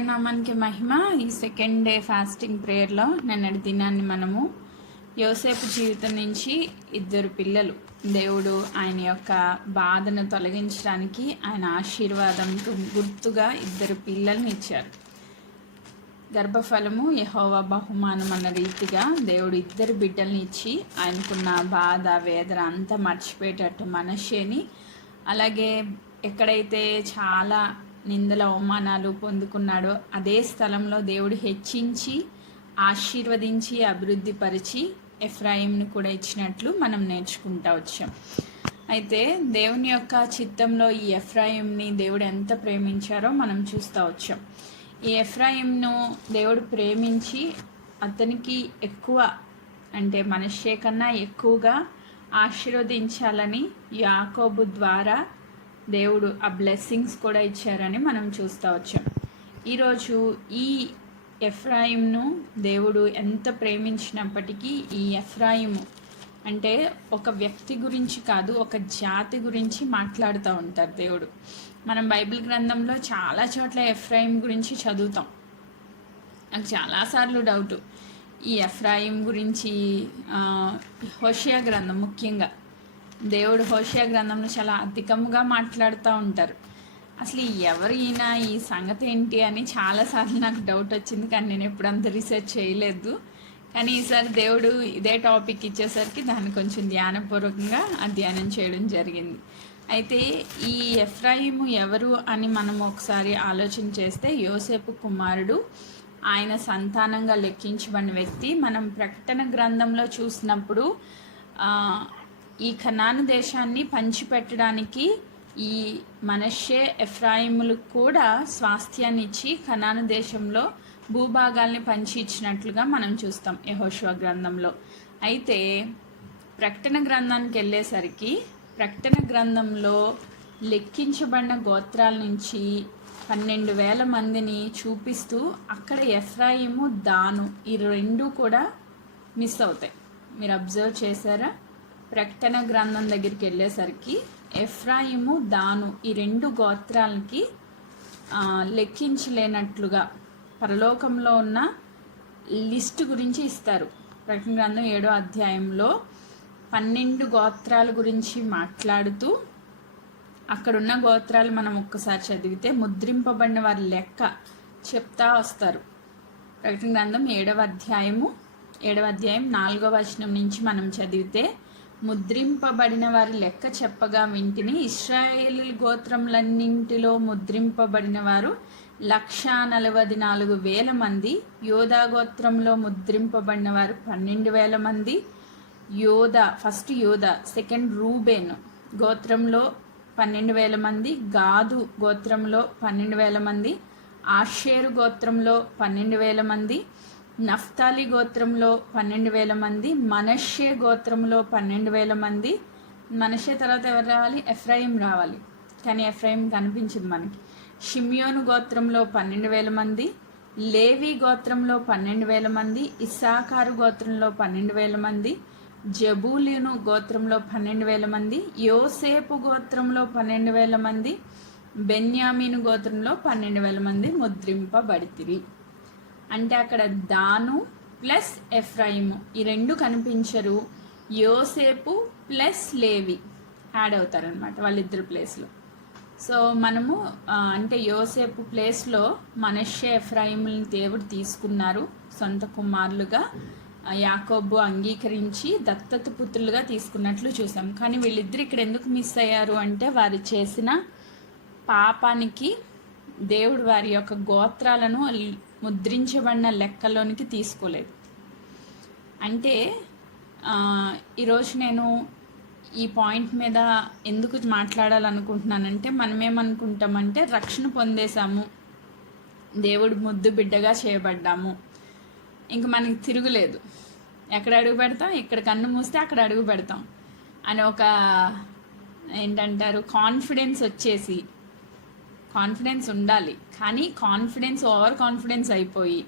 దేవుని నామానికి మహిమ. ఈ సెకండ్ డే ఫాస్టింగ్ ప్రేయర్లో నిన్నటి దినాన్ని మనము యోసేపు జీవితం నుంచి ఇద్దరు పిల్లలు దేవుడు ఆయన యొక్క బాధను తొలగించడానికి ఆయన ఆశీర్వాదంకు గుర్తుగా ఇద్దరు పిల్లల్ని ఇచ్చారు. గర్భఫలము యెహోవా బహుమానం అన్న రీతిగా దేవుడు ఇద్దరు బిడ్డల్ని ఇచ్చి ఆయనకున్న బాధ వేదన అంతా మర్చిపోయేటట్టు మనషేని, అలాగే ఎక్కడైతే చాలా నిందల అవమానాలు పొందుకున్నాడో అదే స్థలంలో దేవుడు హెచ్చించి ఆశీర్వదించి అభివృద్ధి పరిచి ఎఫ్రాయింను కూడా ఇచ్చినట్లు మనం నేర్చుకుంటూ వచ్చాం. అయితే దేవుని యొక్క చిత్తంలో ఈ ఎఫ్రాయింని దేవుడు ఎంత ప్రేమించారో మనం చూస్తూ వచ్చాం. ఈ ఎఫ్రాయింను దేవుడు ప్రేమించి అతనికి ఎక్కువ అంటే మనష్షే కన్నా ఎక్కువగా ఆశీర్వదించాలని యాకోబు ద్వారా దేవుడు ఆ బ్లెస్సింగ్స్ కూడా ఇచ్చారని మనం చూస్తూ వచ్చాం. ఈరోజు ఈ ఎఫ్రాయింను దేవుడు ఎంత ప్రేమించినప్పటికీ ఈ ఎఫ్రాయిము అంటే ఒక వ్యక్తి గురించి కాదు, ఒక జాతి గురించి మాట్లాడుతూ ఉంటారు దేవుడు. మనం బైబిల్ గ్రంథంలో చాలా చోట్ల ఎఫ్రాయిం గురించి చదువుతాం. నాకు చాలాసార్లు డౌటు, ఈ ఎఫ్రాయిం గురించి హోషేయ గ్రంథం ముఖ్యంగా దేవుడు హోషేయ గ్రంథంలో చాలా అధికంగా మాట్లాడుతూ ఉంటారు. అసలు ఎవరు ఈయన, ఈ సంగతి ఏంటి అని చాలాసార్లు నాకు డౌట్ వచ్చింది, కానీ నేను ఎప్పుడంత రీసెర్చ్ చేయలేదు. కానీ ఈసారి దేవుడు ఇదే టాపిక్ ఇచ్చేసరికి దాన్ని కొంచెం ధ్యానపూర్వకంగా అధ్యయనం చేయడం జరిగింది. అయితే ఈ ఎఫ్రాయిము ఎవరు అని మనం ఒకసారి ఆలోచన చేస్తే యోసేపు కుమారుడు, ఆయన సంతానంగా లెక్కించబడిన వ్యక్తి. మనం ప్రకటన గ్రంథంలో చూసినప్పుడు ఈ కనాను దేశాన్ని పంచిపెట్టడానికి ఈ మనష్షే ఎఫ్రాయిములకు కూడా స్వాస్థ్యాన్ని ఇచ్చి కనాను దేశంలో భూభాగాల్ని పంచి ఇచ్చినట్లుగా మనం చూస్తాం యెహోషువ గ్రంథంలో. అయితే ప్రకటన గ్రంథానికి వెళ్ళేసరికి ప్రకటన గ్రంథంలో లెక్కించబడిన గోత్రాల నుంచి 12,000 మందిని చూపిస్తూ అక్కడ ఎఫ్రాయిము దాను ఈ రెండు కూడా మిస్ అవుతాయి. మీరు అబ్జర్వ్ చేశారా? ప్రకటన గ్రంథం దగ్గరికి వెళ్ళేసరికి ఎఫ్రాయిము దాను ఈ రెండు గోత్రాలకి లెక్కించలేనట్లుగా పరలోకంలో ఉన్న లిస్టు గురించి ఇస్తారు. ప్రకటన గ్రంథం 7వ అధ్యాయంలో 12 గోత్రాల గురించి మాట్లాడుతూ అక్కడున్న గోత్రాలు మనం ఒక్కసారి చదివితే ముద్రింపబడిన వారి లెక్క చెప్తా వస్తారు. ప్రకటన గ్రంథం 7వ అధ్యాయం 4వ వచనం నుంచి మనం చదివితే, ముద్రింపబడిన వారి లెక్క చెప్పగా వింటిని, ఇశ్రాయేలు గోత్రములన్నింటిలో ముద్రింపబడిన వారు 144,000 మంది. యోధా గోత్రంలో ముద్రింపబడిన వారు 12,000 మంది. ఫస్ట్ యోధా, సెకండ్ రూబేన్ గోత్రంలో 12,000 మంది. గాదు గోత్రంలో 12,000 మంది. ఆషేరు గోత్రంలో 12,000 మంది. నఫ్తాలి గోత్రంలో 12,000 మంది. మనష్షే గోత్రంలో 12,000 మంది. మనష్షే తర్వాత ఎవరు రావాలి? ఎఫ్రాయిం రావాలి, కానీ ఎఫ్రాయిం కనిపించింది మనకి. షిమ్యోను గోత్రంలో 12,000 మంది. లేవి గోత్రంలో 12,000 మంది. ఇస్సాకారు గోత్రంలో 12,000 మంది. జబూలీను గోత్రంలో 12,000 మంది. యోసేపు గోత్రంలో 12,000 మంది. బెన్యామీను గోత్రంలో 12,000 మంది ముద్రింపబడితిరి. అంటే అక్కడ దాను ప్లస్ ఎఫ్రాయిము ఈ రెండు కనిపించరు. యోసేపు ప్లస్ లేవి యాడ్ అవుతారనమాట వాళ్ళిద్దరు ప్లేస్లో. సో మనము అంటే యోసేపు ప్లేస్లో మనష్షే ఎఫ్రాయిములని దేవుడు తీసుకున్నారు, సొంత కుమారులుగా యాకోబు అంగీకరించి దత్తత పుత్రులుగా తీసుకున్నట్లు చూసాం. కానీ వీళ్ళిద్దరు ఇక్కడ ఎందుకు మిస్ అయ్యారు అంటే, వారు చేసిన పాపానికి దేవుడు వారి యొక్క గోత్రాలను ముద్రించబడిన లెక్కలోనికి తీసుకోలేదు. అంటే ఈరోజు నేను ఈ పాయింట్ మీద ఎందుకు మాట్లాడాలనుకుంటున్నానంటే, మనమేమనుకుంటామంటే రక్షణ పొందేశాము, దేవుడు ముద్దు బిడ్డగా చేయబడ్డాము, ఇంక మనకి తిరుగులేదు, ఎక్కడ అడుగు పెడతాం, ఇక్కడ కన్ను మూస్తే అక్కడ అడుగు పెడతాం అని ఒక ఏంటంటారు కాన్ఫిడెన్స్ వచ్చేసి, కాన్ఫిడెన్స్ ఉండాలి కానీ కాన్ఫిడెన్స్ ఓవర్ కాన్ఫిడెన్స్ అయిపోయి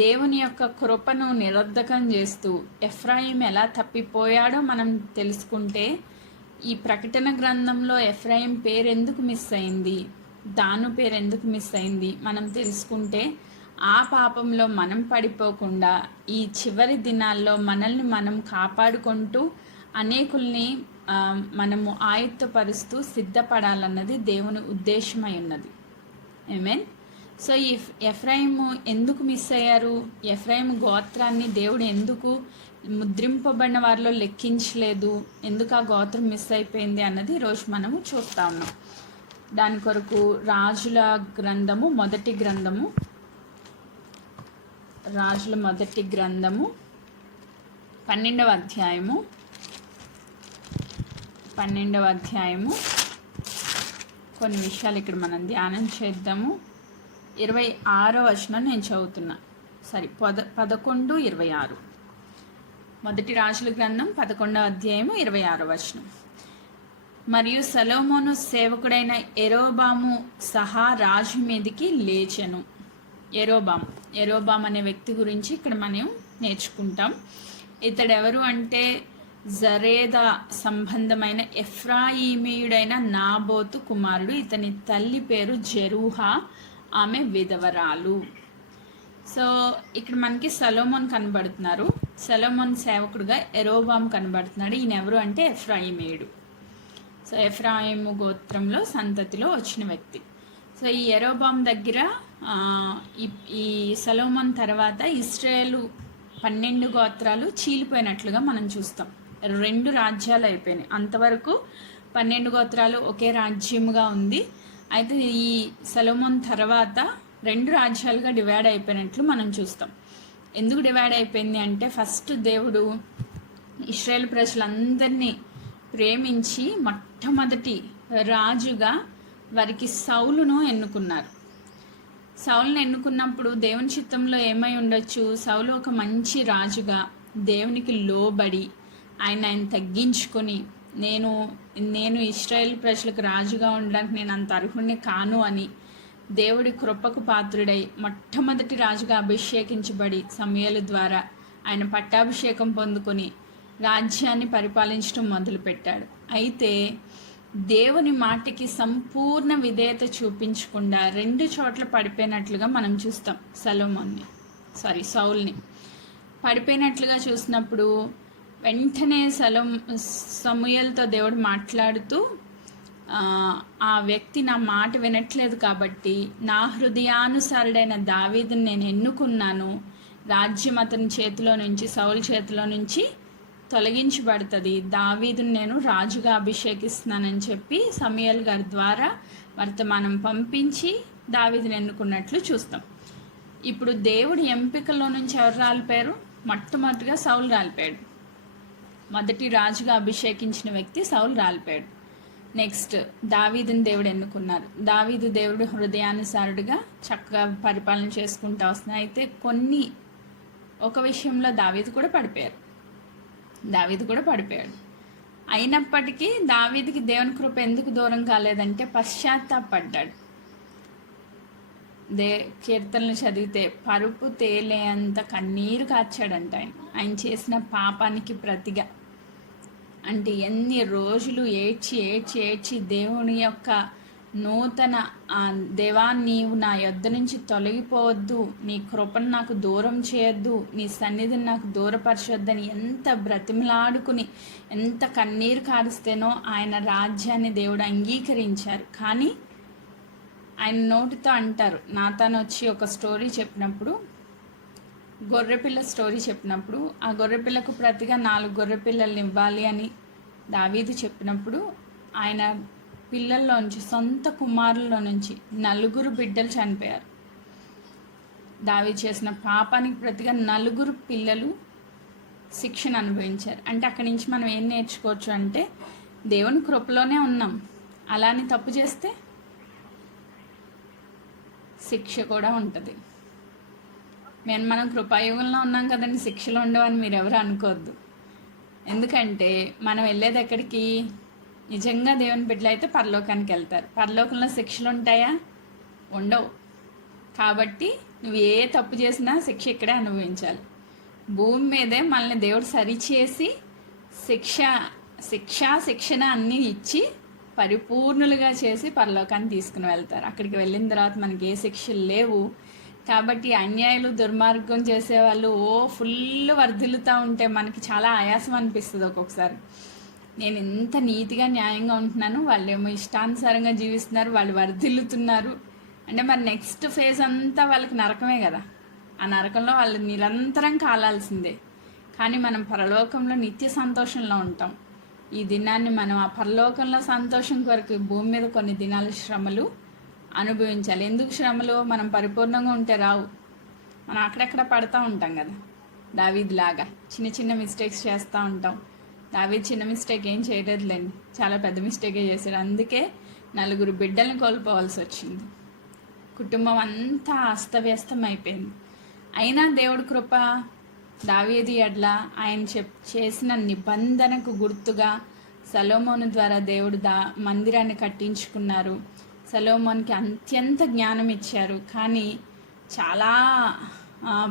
దేవుని యొక్క కృపను నిరర్ధకం చేస్తూ ఎఫ్రాయిం ఎలా తప్పిపోయాడో మనం తెలుసుకుంటే, ఈ ప్రకటన గ్రంథంలో ఎఫ్రాయిం పేరు ఎందుకు మిస్ అయింది, దాను పేరు ఎందుకు మిస్ అయింది మనం తెలుసుకుంటే ఆ పాపంలో మనం పడిపోకుండా ఈ చివరి దినాల్లో మనల్ని మనం కాపాడుకుంటూ అనేకుల్ని మనము ఆయుత్తపరుస్తూ సిద్ధపడాలన్నది దేవుని ఉద్దేశమై ఉన్నది. ఆమేన్. సో ఈ ఎఫ్రాయిము ఎందుకు మిస్ అయ్యారు? ఎఫ్రాయిము గోత్రాన్ని దేవుడు ఎందుకు ముద్రింపబడిన వారిలో లెక్కించలేదు? ఎందుకు ఆ గోత్రం మిస్ అయిపోయింది అన్నది ఈరోజు మనము చూస్తూ ఉన్నాం. దాని కొరకు రాజుల మొదటి గ్రంథము 12వ అధ్యాయము కొన్ని విషయాలు ఇక్కడ మనం ధ్యానం చేద్దాము. 26వ వచనం నేను చదువుతున్నా. 11:26. మొదటి రాజుల గ్రంథం 11వ అధ్యాయము 26వ వచనం. మరియు సొలొమోను సేవకుడైన యరొబాము సహా రాజు మీదికి లేచెను. యరొబాము అనే వ్యక్తి గురించి ఇక్కడ మనం నేర్చుకుంటాం. ఇతడు ఎవరు అంటే జరేద సంబంధమైన ఎఫ్రాయిమీయుడైన నాబోతు కుమారుడు. ఇతని తల్లి పేరు జెరూహా, ఆమె విధవరాలు. సో ఇక్కడ మనకి సొలొమోన్ కనబడుతున్నారు. సొలొమోన్ సేవకుడుగా యరొబాము కనబడుతున్నాడు. ఈయన ఎవరు అంటే ఎఫ్రాయిమీయుడు. సో ఎఫ్రాయిము గోత్రంలో సంతతిలో వచ్చిన వ్యక్తి. సో ఈ యరొబాము దగ్గర ఈ సొలొమోన్ తర్వాత ఇశ్రాయేలు 12 గోత్రాలు చీలిపోయినట్లుగా మనం చూస్తాం. 2 రాజ్యాలు అయిపోయినాయి. అంతవరకు 12 గోత్రాలు ఒకే రాజ్యముగా ఉంది. అయితే ఈ సొలొమోన్ తర్వాత 2 రాజ్యాలుగా డివైడ్ అయిపోయినట్లు మనం చూస్తాం. ఎందుకు డివైడ్ అయిపోయింది అంటే ఫస్ట్ దేవుడు ఇశ్రాయేలు ప్రజలందరినీ ప్రేమించి మొట్టమొదటి రాజుగా వారికి సౌలును ఎన్నుకున్నారు. సౌలును ఎన్నుకున్నప్పుడు దేవుని చిత్తంలో ఏమై ఉండొచ్చు? సౌలు ఒక మంచి రాజుగా దేవునికి లోబడి ఆయన తగ్గించుకొని నేను ఇశ్రాయేల్ ప్రజలకు రాజుగా ఉండడానికి నేను అంత అర్హుడిని కాను అని దేవుడి కృపకు పాత్రుడై మొట్టమొదటి రాజుగా అభిషేకించబడి సమూయేలు ద్వారా ఆయన పట్టాభిషేకం పొందుకొని రాజ్యాన్ని పరిపాలించడం మొదలుపెట్టాడు. అయితే దేవుని మాటకి సంపూర్ణ విధేయత చూపించకుండా 2 చోట్ల పడిపోయినట్లుగా మనం చూస్తాం. సౌల్ని పడిపోయినట్లుగా చూసినప్పుడు వెంటనే సమూయేలుతో దేవుడు మాట్లాడుతూ ఆ వ్యక్తి నా మాట వినట్లేదు కాబట్టి నా హృదయానుసారుడైన దావీదుని నేను ఎన్నుకున్నాను, రాజ్యం అతని చేతిలో నుంచి సౌలు చేతిలో నుంచి తొలగించబడుతుంది, దావీదుని నేను రాజుగా అభిషేకిస్తున్నానని చెప్పి సమూయేలు గారి ద్వారా వర్తమానం పంపించి దావీదుని ఎన్నుకున్నట్లు చూస్తాం. ఇప్పుడు దేవుడి ఎంపికలో నుంచి ఎవరు రాలిపోయారు? మొట్టమొదటిగా సౌలు రాలిపోయాడు. మొదటి రాజుగా అభిషేకించిన వ్యక్తి సౌలు రాలిపోయాడు. నెక్స్ట్ దావీదుని దేవుడు ఎన్నుకున్నారు. దావీదు దేవుడు హృదయానుసారుడిగా చక్కగా పరిపాలన చేసుకుంటూ వస్తున్నారు. అయితే ఒక విషయంలో దావీదు కూడా పడిపోయాడు. అయినప్పటికీ దావీదుకి దేవుని కృప ఎందుకు దూరం కాలేదంటే పశ్చాత్తాపడ్డాడు. కీర్తనలు చదివితే పరుపు తేలేంత కన్నీరు కార్చాడంట ఆయన చేసిన పాపానికి ప్రతిగా. అంటే ఎన్ని రోజులు ఏడ్చి దేవుని యొక్క నూతన దేవా నీవు నా యొద్ద నుంచి తొలగిపోవద్దు, నీ కృపను నాకు దూరం చేయొద్దు, నీ సన్నిధిని నాకు దూరపరచొద్దని ఎంత బ్రతిమలాడుకుని ఎంత కన్నీరు కారుస్తేనో ఆయన రాజ్యాన్ని దేవుడు అంగీకరించారు. కానీ ఆయన నోటితో అంటారు, నాతాను వచ్చి ఒక స్టోరీ చెప్పినప్పుడు, గొర్రెపిల్ల స్టోరీ చెప్పినప్పుడు ఆ గొర్రెపిల్లకు ప్రతిగా 4 గొర్రెపిల్లల్ని ఇవ్వాలి అని దావీదు చెప్పినప్పుడు ఆయన పిల్లల్లోంచి సొంత కుమారుల్లో నుంచి 4 బిడ్డలు చనిపోయారు. దావీదు చేసిన పాపానికి ప్రతిగా 4 పిల్లలు శిక్షను అనుభవించారు. అంటే అక్కడి నుంచి మనం ఏం నేర్చుకోవచ్చు అంటే దేవుని కృపలోనే ఉన్నాం, అలానే తప్పు చేస్తే శిక్ష కూడా ఉంటుంది. మనం కృపాయుగంలో ఉన్నాం కదండి, శిక్షలు ఉండవని మీరు ఎవరు అనుకోవద్దు. ఎందుకంటే మనం వెళ్ళేది ఎక్కడికి? నిజంగా దేవుని బిడ్డలు అయితే పరలోకానికి వెళ్తారు. పరలోకంలో శిక్షలు ఉంటాయా? ఉండవు. కాబట్టి నువ్వు ఏ తప్పు చేసినా శిక్ష ఇక్కడే అనుభవించాలి. భూమి మీదే మనల్ని దేవుడు సరిచేసి శిక్షణ అన్నీ ఇచ్చి పరిపూర్ణులుగా చేసి పరలోకాన్ని తీసుకుని వెళ్తారు. అక్కడికి వెళ్ళిన తర్వాత మనకి ఏ శిక్షలు లేవు. కాబట్టి అన్యాయులు దుర్మార్గం చేసేవాళ్ళు ఫుల్ వర్ధిల్లుతూ ఉంటే మనకి చాలా ఆయాసం అనిపిస్తుంది ఒక్కొక్కసారి. నేను ఎంత నీతిగా న్యాయంగా ఉంటున్నాను, వాళ్ళేమో ఇష్టానుసారంగా జీవిస్తున్నారు, వాళ్ళు వర్ధిల్లుతున్నారు అంటే మరి నెక్స్ట్ ఫేజ్ అంతా వాళ్ళకి నరకమే కదా. ఆ నరకంలో వాళ్ళు నిరంతరం కాలాల్సిందే. కానీ మనం పరలోకంలో నిత్య సంతోషంలో ఉంటాం. ఈ దినాన్ని మనం ఆ పరలోకంలో సంతోషం కొరకు భూమి మీద కొన్ని దినాల శ్రమలు అనుభవించాలి. ఎందుకు శ్రమలు? మనం పరిపూర్ణంగా ఉంటే రావు. మనం అక్కడక్కడ పడుతూ ఉంటాం కదా, దావీద్ లాగా చిన్న చిన్న మిస్టేక్స్ చేస్తూ ఉంటాం. దావీద్ చిన్న మిస్టేక్ ఏం చేయలేదులేండి, చాలా పెద్ద మిస్టేకే చేశాడు. అందుకే 4 బిడ్డలను కోల్పోవాల్సి వచ్చింది. కుటుంబం అంతా అస్తవ్యస్తం అయిపోయింది. అయినా దేవుడి కృప దావీదు ఎడ్ల ఆయన చేసిన నిబంధనకు గుర్తుగా సొలొమోను ద్వారా దేవుడు మందిరాన్ని కట్టించుకున్నారు. సొలొమోనుకి అత్యంత జ్ఞానం ఇచ్చారు. కానీ చాలా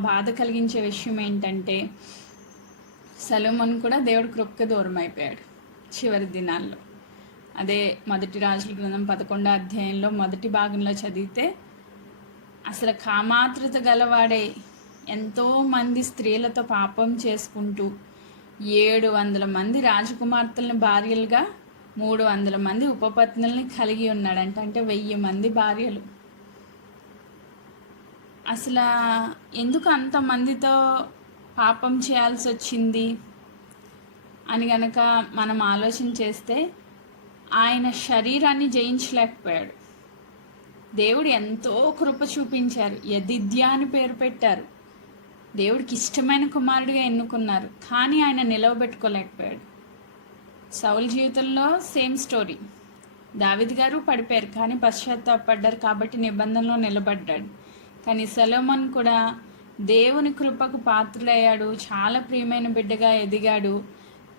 బాధ కలిగించే విషయం ఏంటంటే సొలొమోను కూడా దేవుడి కృపకి దూరం అయిపోయాడు చివరి దినాల్లో. అదే మొదటి రాజుల గ్రంథం 11వ అధ్యాయంలో మొదటి భాగంలో చదివితే అసలు కామాతృత గలవాడే ఎంతోమంది స్త్రీలతో పాపం చేసుకుంటూ 700 మంది రాజకుమార్తెలను భార్యలుగా 300 మంది ఉపపత్నుల్ని కలిగి ఉన్నాడంట. అంటే 1000 మంది భార్యలు. అసలు ఎందుకు అంతమందితో పాపం చేయాల్సి వచ్చింది అని గనక మనం ఆలోచన చేస్తే ఆయన శరీరాన్ని జయించలేకపోయాడు. దేవుడు ఎంతో కృప చూపించారు. యదిద్యా అని పేరు పెట్టారు. దేవుడికి ఇష్టమైన కుమారుడిగా ఎన్నుకున్నారు. కానీ ఆయన నిలవబెట్టుకోలేకపోయాడు. సౌలు జీవితంలో సేమ్ స్టోరీ. దావీదు గారు పడిపోయారు కానీ పశ్చాత్తాపడ్డారు కాబట్టి నిబంధనలో నిలబడ్డాడు. కానీ సొలొమోను కూడా దేవుని కృపకు పాత్రుడయ్యాడు. చాలా ప్రియమైన బిడ్డగా ఎదిగాడు.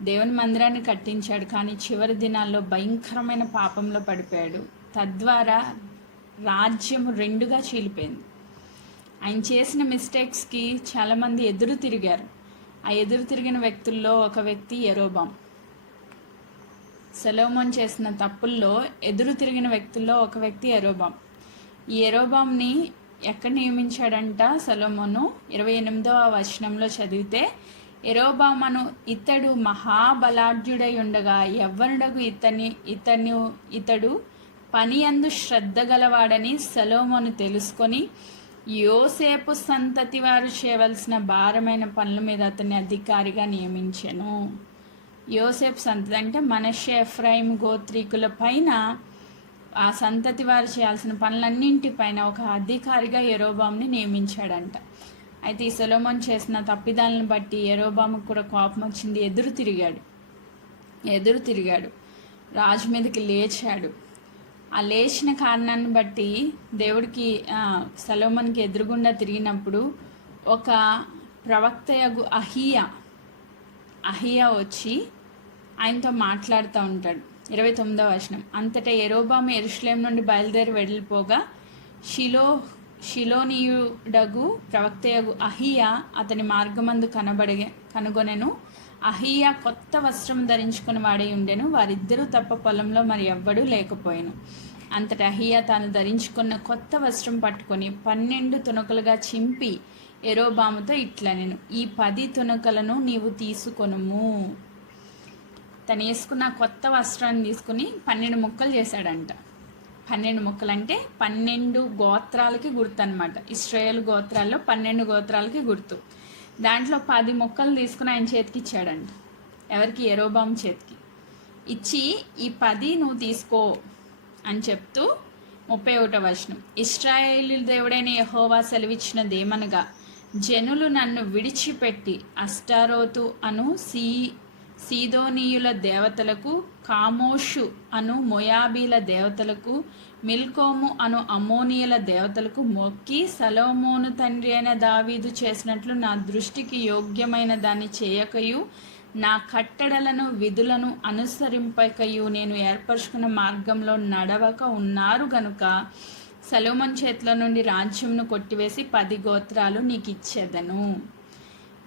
దేవుని మందిరాన్ని కట్టించాడు. కానీ చివరి దినాల్లో భయంకరమైన పాపంలో పడిపోయాడు. తద్వారా రాజ్యం 2గా చీలిపోయింది. ఆయన చేసిన మిస్టేక్స్కి చాలామంది ఎదురు తిరిగారు. ఆ ఎదురు తిరిగిన వ్యక్తుల్లో ఒక వ్యక్తి యెరోబాము. సొలొమోను చేసిన తప్పుల్లో ఎదురు తిరిగిన వ్యక్తుల్లో ఒక వ్యక్తి యెరోబాము. ఈ యెరోబాముని ఎక్కడ నియమించాడంట సొలొమోను? 28వ వచనంలో చదివితే యెరోబామును ఇతడు మహాబలాఢ్యుడై ఉండగా యవ్వనుడగు ఇతడు పని యందు శ్రద్ధ గలవాడని సొలొమోను తెలుసుకొని యోసేపు సంతతి వారు చేయవలసిన భారమైన పనుల మీద అతన్ని అధికారిగా నియమించెను. యోసేపు సంతతి అంటే మనష్షే ఎఫ్రాయిం గోత్రీకుల పైన ఆ సంతతి వారు చేయాల్సిన పనులన్నింటిపైన ఒక అధికారిగా యెరోబాముని నియమించాడంట. అయితే ఈ సొలొమోను చేసిన తప్పిదాలను బట్టి యెరోబాముకు కూడా కోపం వచ్చింది. ఎదురు తిరిగాడు, రాజు మీదకి లేచాడు. ఆ లేచిన కారణాన్ని బట్టి దేవుడికి సొలొమోనుకి ఎదురుగుండా తిరిగినప్పుడు ఒక ప్రవక్తయగు అహియా వచ్చి ఆయనతో మాట్లాడుతూ ఉంటాడు. 29వ వచనం. అంతటా యెరోబాము యెరూషలేము నుండి బయలుదేరి వెళ్ళిపోగా షిలోనీయుడగు ప్రవక్తయగు అహియా అతని మార్గమందు కనుగొనెను. అహియా కొత్త వస్త్రం ధరించుకుని వాడై ఉండెను. వారిద్దరూ తప్ప పొలంలో మరి ఎవ్వడూ లేకపోయాను. అంతటా అహియా తాను ధరించుకున్న కొత్త వస్త్రం పట్టుకొని 12 తునకలుగా చింపి యెరోబాముతో ఇట్లనెను, ఈ 10 తునకలను నీవు తీసుకొనుము. తను వేసుకున్న కొత్త వస్త్రాన్ని తీసుకుని 12 ముక్కలు చేశాడంట. 12 ముక్కలు అంటే 12 గోత్రాలకి గుర్తు అనమాట. ఇశ్రాయేలు గోత్రాల్లో 12 గోత్రాలకి గుర్తు. దాంట్లో 10 ముక్కలు తీసుకుని ఆయన చేతికి ఇచ్చాడంట. ఎవరికి? యెరోబాము చేతికి ఇచ్చి ఈ 10 నువ్వు తీసుకో అని చెప్తూ 31వ వచనం. ఇశ్రాయేలు దేవుడైన యెహోవా సెలవిచ్చినదేమనగా జనులు నన్ను విడిచిపెట్టి అష్టారోతు అను సీదోనీయుల దేవతలకు, కామోషు అను మోయాబీల దేవతలకు, మిల్కోము అను అమ్మోనీయుల దేవతలకు మొక్కి సొలొమోను తండ్రి అయిన దావీదు చేసినట్లు నా దృష్టికి యోగ్యమైన దాన్ని చేయకయు నా కట్టడలను విధులను అనుసరింపకయు నేను ఏర్పరచుకున్న మార్గంలో నడవక ఉన్నారు గనుక సొలొమోను చేతిలో నుండి రాజ్యంను కొట్టివేసి 10 గోత్రాలు నీకు ఇచ్చేదను.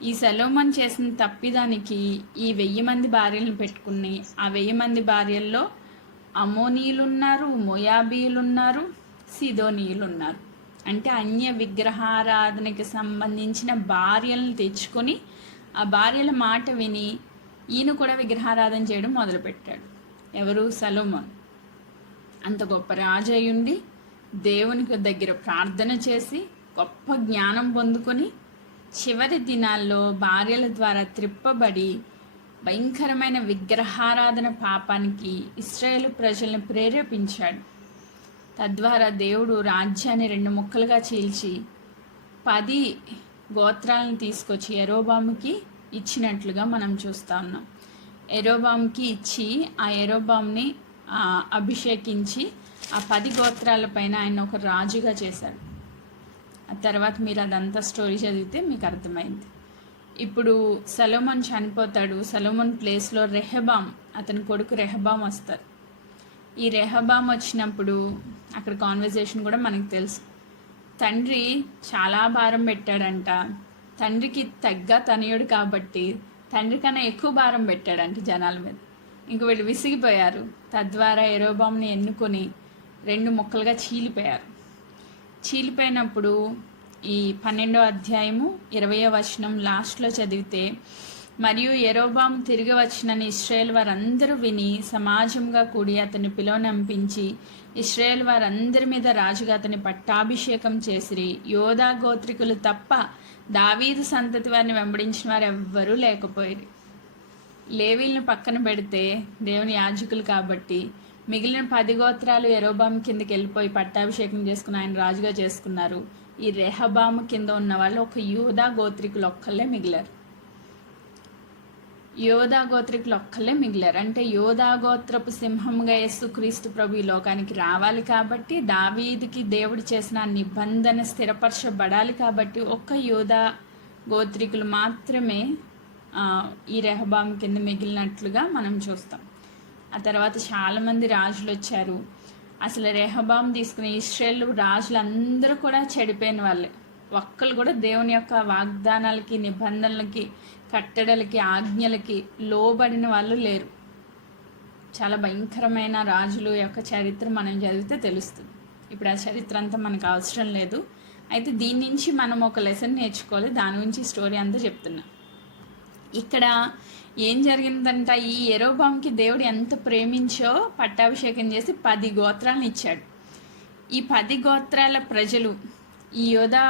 ఈ సొలొమోను చేసిన తప్పిదానికి ఈ 1000 మంది భార్యలను పెట్టుకుని ఆ 1000 మంది భార్యల్లో అమోనీయులు ఉన్నారు, మోయాబీయులు ఉన్నారు, సిదోనీయులు ఉన్నారు. అంటే అన్య విగ్రహారాధనకి సంబంధించిన భార్యలను తెచ్చుకొని ఆ భార్యల మాట విని ఈయన కూడా విగ్రహారాధన చేయడం మొదలుపెట్టాడు. ఎవరు? సొలొమోన్. అంత గొప్ప రాజు అయ్యుండి దేవునికి దగ్గర ప్రార్థన చేసి గొప్ప జ్ఞానం పొందుకొని చివరి దినాల్లో భార్యల ద్వారా త్రిప్పబడి భయంకరమైన విగ్రహారాధన పాపానికి ఇశ్రాయేలు ప్రజలను ప్రేరేపించాడు. తద్వారా దేవుడు రాజ్యాన్ని 2 ముక్కలుగా చీల్చి 10 గోత్రాలను తీసుకొచ్చి యరొబాముకి ఇచ్చినట్లుగా మనం చూస్తూ ఉన్నాం. యరొబాముకి ఇచ్చి ఆ యరొబాముని అభిషేకించి ఆ 10 గోత్రాల పైన ఆయన ఒక రాజుగా చేశాడు. ఆ తర్వాత మీరు అదంతా స్టోరీ చదివితే మీకు అర్థమైంది. ఇప్పుడు సొలొమోన్ చనిపోతాడు. సొలొమోన్ ప్లేస్లో రెహబాం, అతని కొడుకు రెహబాం వస్తారు. ఈ రెహబాం వచ్చినప్పుడు అక్కడ కాన్వర్జేషన్ కూడా మనకు తెలుసు. తండ్రి చాలా భారం పెట్టాడంట. తండ్రికి తగ్గ తనయుడు కాబట్టి తండ్రి కన్నా ఎక్కువ భారం పెట్టాడంట జనాల మీద. ఇంక వీళ్ళు విసిగిపోయారు. తద్వారా యరొబాంని ఎన్నుకొని 2 ముక్కలుగా చీలిపోయారు. చీలిపోయినప్పుడు ఈ 12వ అధ్యాయము 20వ వచనం లాస్ట్లో చదివితే, మరియు యరొబాం తిరిగి వచ్చినని ఇశ్రాయేల్ వారందరూ విని సమాజంగా కూడి అతన్ని పిలువనంపించి ఇశ్రాయేల్ వారందరి మీద రాజుగా అతని పట్టాభిషేకం చేసిరి. యోధా గోత్రికులు తప్ప దావీదు సంతతి వారిని వెంబడించిన వారు ఎవ్వరూ లేకపోయారు. లేవీలను పక్కన పెడితే దేవుని యాజకులు కాబట్టి మిగిలిన 10 గోత్రాలు యరొబాము కిందకి వెళ్ళిపోయి పట్టాభిషేకం చేసుకుని ఆయన రాజుగా చేసుకున్నారు. ఈ రెహబాము కింద ఉన్న వాళ్ళు ఒక యోధా గోత్రికులు ఒక్కళ్ళే మిగిలారు. యోధా గోత్రికులు ఒక్కళ్ళే మిగిలారు. అంటే యోధా గోత్రపు సింహంగా యేసుక్రీస్తు ప్రభు ఈ లోకానికి రావాలి కాబట్టి, దావీదుకి దేవుడు చేసిన నిబంధన స్థిరపరచబడాలి కాబట్టి ఒక్క యోధా గోత్రికులు మాత్రమే ఈ రెహబాం కింద మిగిలినట్లుగా మనం చూస్తాం. ఆ తర్వాత చాలామంది రాజులు వచ్చారు. అసలు రెహబాం తీసుకుని ఇశ్రాయేల్ రాజులందరూ కూడా చెడిపోయిన వాళ్ళే. ఒక్కళ్ళు కూడా దేవుని యొక్క వాగ్దానాలకి, నిబంధనలకి, కట్టడలకి, ఆజ్ఞలకి లోబడిన వాళ్ళు లేరు. చాలా భయంకరమైన రాజుల యొక్క చరిత్ర మనం చదివితే తెలుస్తుంది. ఇప్పుడు ఆ చరిత్ర అంతా మనకు అవసరం లేదు. అయితే దీని నుంచి మనం ఒక లెసన్ నేర్చుకోవాలి. దాని గురించి స్టోరీ అంతా చెప్తున్నా. ఇక్కడ ఏం జరిగిందంట, ఈ యరొబాంకి దేవుడు ఎంత ప్రేమించో పట్టాభిషేకం చేసి 10 గోత్రాలను ఇచ్చాడు. ఈ 10 గోత్రాల ప్రజలు, ఈ యోధా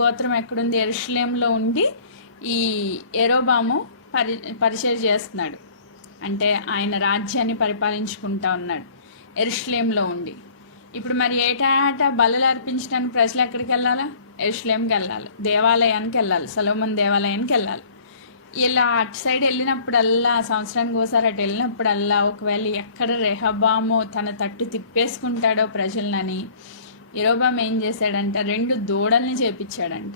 గోత్రం ఎక్కడుంది? యెరూషలేములో ఉండి ఈ యరొబాము పరిచయం చేస్తున్నాడు. అంటే ఆయన రాజ్యాన్ని పరిపాలించుకుంటా ఉన్నాడు యెరూషలేములో ఉండి. ఇప్పుడు మరి ఏటా బలులు అర్పించడానికి ప్రజలు ఎక్కడికి వెళ్ళాలా? యెరూషలేంకి వెళ్ళాలి, దేవాలయానికి వెళ్ళాలి, సొలొమోన్ దేవాలయానికి వెళ్ళాలి. ఇలా అటు సైడ్ వెళ్ళినప్పుడల్లా, సంవత్సరానికి ఒకసారి అటు వెళ్ళినప్పుడల్లా ఒకవేళ ఎక్కడ రెహబాము తన తట్టు తిప్పేసుకుంటాడో ప్రజలనని యరొబాము ఏం చేశాడంట, 2 దూడల్ని చేపించాడంట.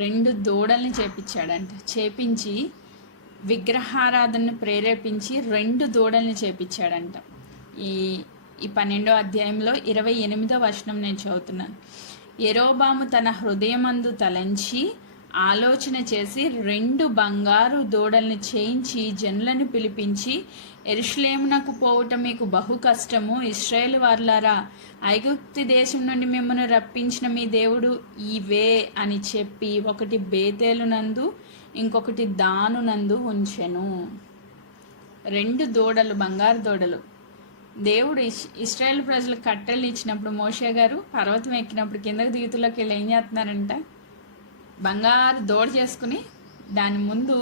2 దూడల్ని చేపించాడంట. చేపించి విగ్రహారాధనను ప్రేరేపించి 2 దూడల్ని చేపించాడంట. ఈ 12వ అధ్యాయంలో 28వ వచనం నేను చదువుతున్నాను. యరొబాము తన హృదయమందు తలంచి ఆలోచన చేసి 2 బంగారు దూడల్ని చేయించి జనులను పిలిపించి, యెరూషలేమునకు పోవుట మీకు బహు కష్టము. ఇశ్రాయేలు వారులారా, ఐగుప్తు దేశం నుండి మిమ్మల్ని రప్పించిన మీ దేవుడు ఇవే అని చెప్పి ఒకటి బేతేలునందు ఇంకొకటి దానునందు ఉంచెను. 2 దూడలు, బంగారు దూడలు. దేవుడు ఇశ్రాయేల్ ప్రజలకు కట్టెలు ఇచ్చినప్పుడు మోషే గారు పర్వతం ఎక్కినప్పుడు కిందకు దిగుతులోకి వెళ్ళి ఏం చేస్తున్నారంట, బంగారు దూడ చేసుకుని దాని ముందు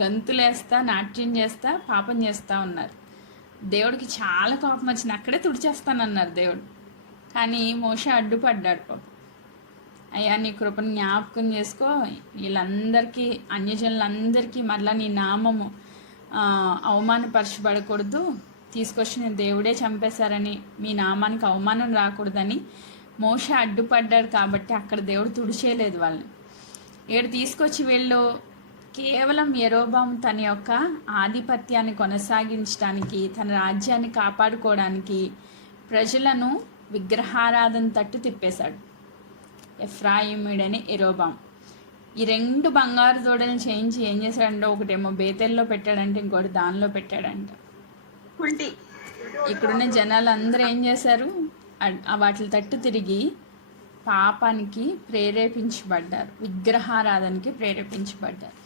గంతులేస్తా, నాట్యం చేస్తా, పాపం చేస్తూ ఉన్నారు. దేవుడికి చాలా కోపం వచ్చింది. అక్కడే తుడిచేస్తానన్నారు దేవుడు. కానీ మోషే అడ్డుపడ్డాడు. పాపం, అయ్యా నీ కృపను జ్ఞాపకం చేసుకో, వీళ్ళందరికీ, అన్యజనులందరికీ మరలా నీ నామము అవమానపరచబడకూడదు, తీసుకొచ్చిన దేవుడే చంపేశారని మీ నామానికి అవమానం రాకూడదని మోషే అడ్డుపడ్డాడు. కాబట్టి అక్కడ దేవుడు తుడిచేయలేదు వాళ్ళని. ఇక్కడ తీసుకొచ్చి వీళ్ళు కేవలం యరొబాము తన యొక్క ఆధిపత్యాన్ని కొనసాగించడానికి, తన రాజ్యాన్ని కాపాడుకోవడానికి ప్రజలను విగ్రహారాధన తట్టు తిప్పేశాడు. ఎఫ్రాయిముడని యరొబాము ఈ 2 బంగారు దూడలను చేయించి ఏం చేశాడంటే, ఒకటేమో బేతేల్లో పెట్టాడంటే, ఇంకోటి దానిలో పెట్టాడంట. ఇక్కడున్న జనాలు అందరూ ఏం చేశారు? వాటి తట్టు తిరిగి పాపానికి ప్రేరేపించబడ్డారు, విగ్రహారాధనకి ప్రేరేపించబడ్డారు.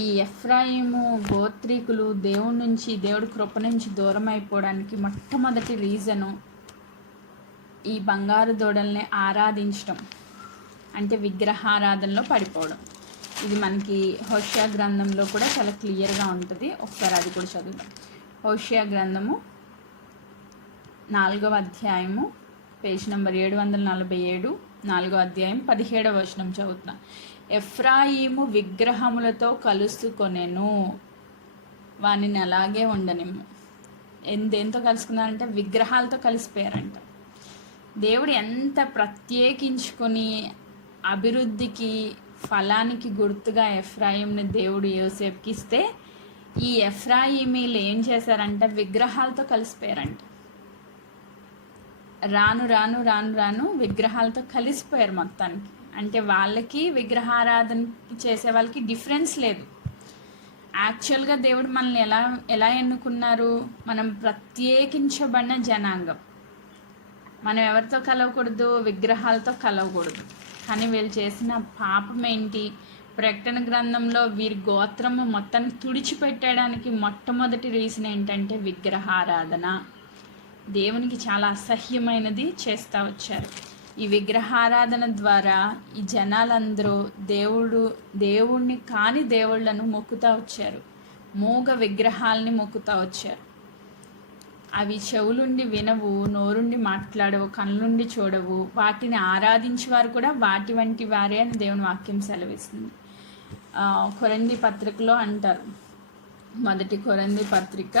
ఈ ఎఫ్రాయిము గోత్రీకులు దేవుడి కృప నుంచి దూరం అయిపోవడానికి మొట్టమొదటి రీజను ఈ బంగారు దూడల్ని ఆరాధించడం, అంటే విగ్రహారాధనలో పడిపోవడం. ఇది మనకి హోషేయ గ్రంథంలో కూడా చాలా క్లియర్గా ఉంటుంది. ఒకసారి అది కూడా చదువుతాం. హోషేయ గ్రంథము 4వ అధ్యాయము పేజ్ నెంబర్ 747, 4వ అధ్యాయం 17వ వచనం చదువుతున్నా. ఎఫ్రాయిము విగ్రహములతో కలుసుకొనెను, వానిని అలాగే ఉండనిమ్ము. దేంతో కలుసుకున్నారంటే విగ్రహాలతో కలిసిపోయారంట. దేవుడు ఎంత ప్రత్యేకించుకొని అభివృద్ధికి ఫలానికి గుర్తుగా ఎఫ్రాయింని దేవుడు యోసేపుకి ఇస్తే, ఈ ఎఫ్రాయిమీలు ఏం చేశారంట? విగ్రహాలతో కలిసిపోయారంట. రాను రాను రాను రాను విగ్రహాలతో కలిసిపోయారు మొత్తానికి. అంటే వాళ్ళకి విగ్రహారాధన చేసే వాళ్ళకి డిఫరెన్స్ లేదు. యాక్చువల్గా దేవుడు మనల్ని ఎలా ఎన్నుకున్నారు? మనం ప్రత్యేకించబడిన జనాంగం. మనం ఎవరితో కలవకూడదు? విగ్రహాలతో కలవకూడదు. కానీ వీళ్ళు చేసిన పాపం ఏంటి? ప్రకటన గ్రంథంలో వీరి గోత్రము మొత్తాన్ని తుడిచిపెట్టడానికి మొట్టమొదటి రీజన్ ఏంటంటే విగ్రహారాధన. దేవునికి చాలా అసహ్యమైనది చేస్తూ వచ్చారు. ఈ విగ్రహారాధన ద్వారా ఈ జనాలందరూ దేవుణ్ణి కాని దేవుళ్ళను మొక్కుతూ వచ్చారు. మూగ విగ్రహాలని మొక్కుతూ వచ్చారు. అవి చెవులుండి వినవు, నోరుండి మాట్లాడవు, కళ్ళుండి చూడవు. వాటిని ఆరాధించేవారు కూడా వాటి వంటి వారే అని దేవుని వాక్యం సెలవిస్తుంది. కొరింథీ పత్రికలో అంటారు, మొదటి కొరింథీ పత్రిక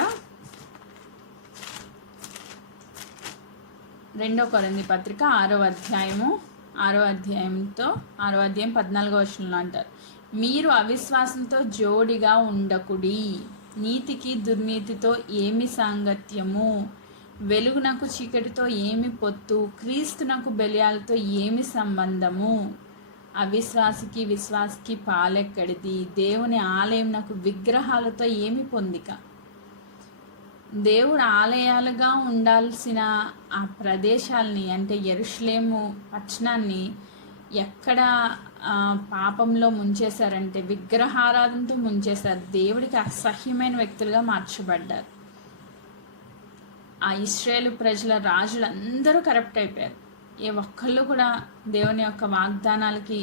2వ కొరింథీ పత్రిక 6వ అధ్యాయం 14వ వచనంలో అంటారు, మీరు అవిశ్వాసంతో జోడిగా ఉండకుడి, నీతికి దుర్నీతితో ఏమి సాంగత్యము, వెలుగునకు చీకటితో ఏమి పొత్తు, క్రీస్తునకు బెలియాలతో ఏమి సంబంధము, అవిశ్వాసికి విశ్వాసికి పాలెక్కడిది, దేవుని ఆలయంనకు విగ్రహాలతో ఏమి పొందిక. దేవుడు ఆలయాలుగా ఉండాల్సిన ఆ ప్రదేశాలని, అంటే యెరూషలేము పట్టణాన్ని ఎక్కడ పాపంలో ముంచేశారంటే విగ్రహారాధనతో ముంచేశారు. దేవుడికి అసహ్యమైన వ్యక్తులుగా మార్చబడ్డారు. ఆ ఇశ్రాయేలు ప్రజల రాజులందరూ కరప్ట్ అయిపోయారు. ఏ ఒక్కళ్ళు కూడా దేవుని యొక్క వాగ్దానాలకి,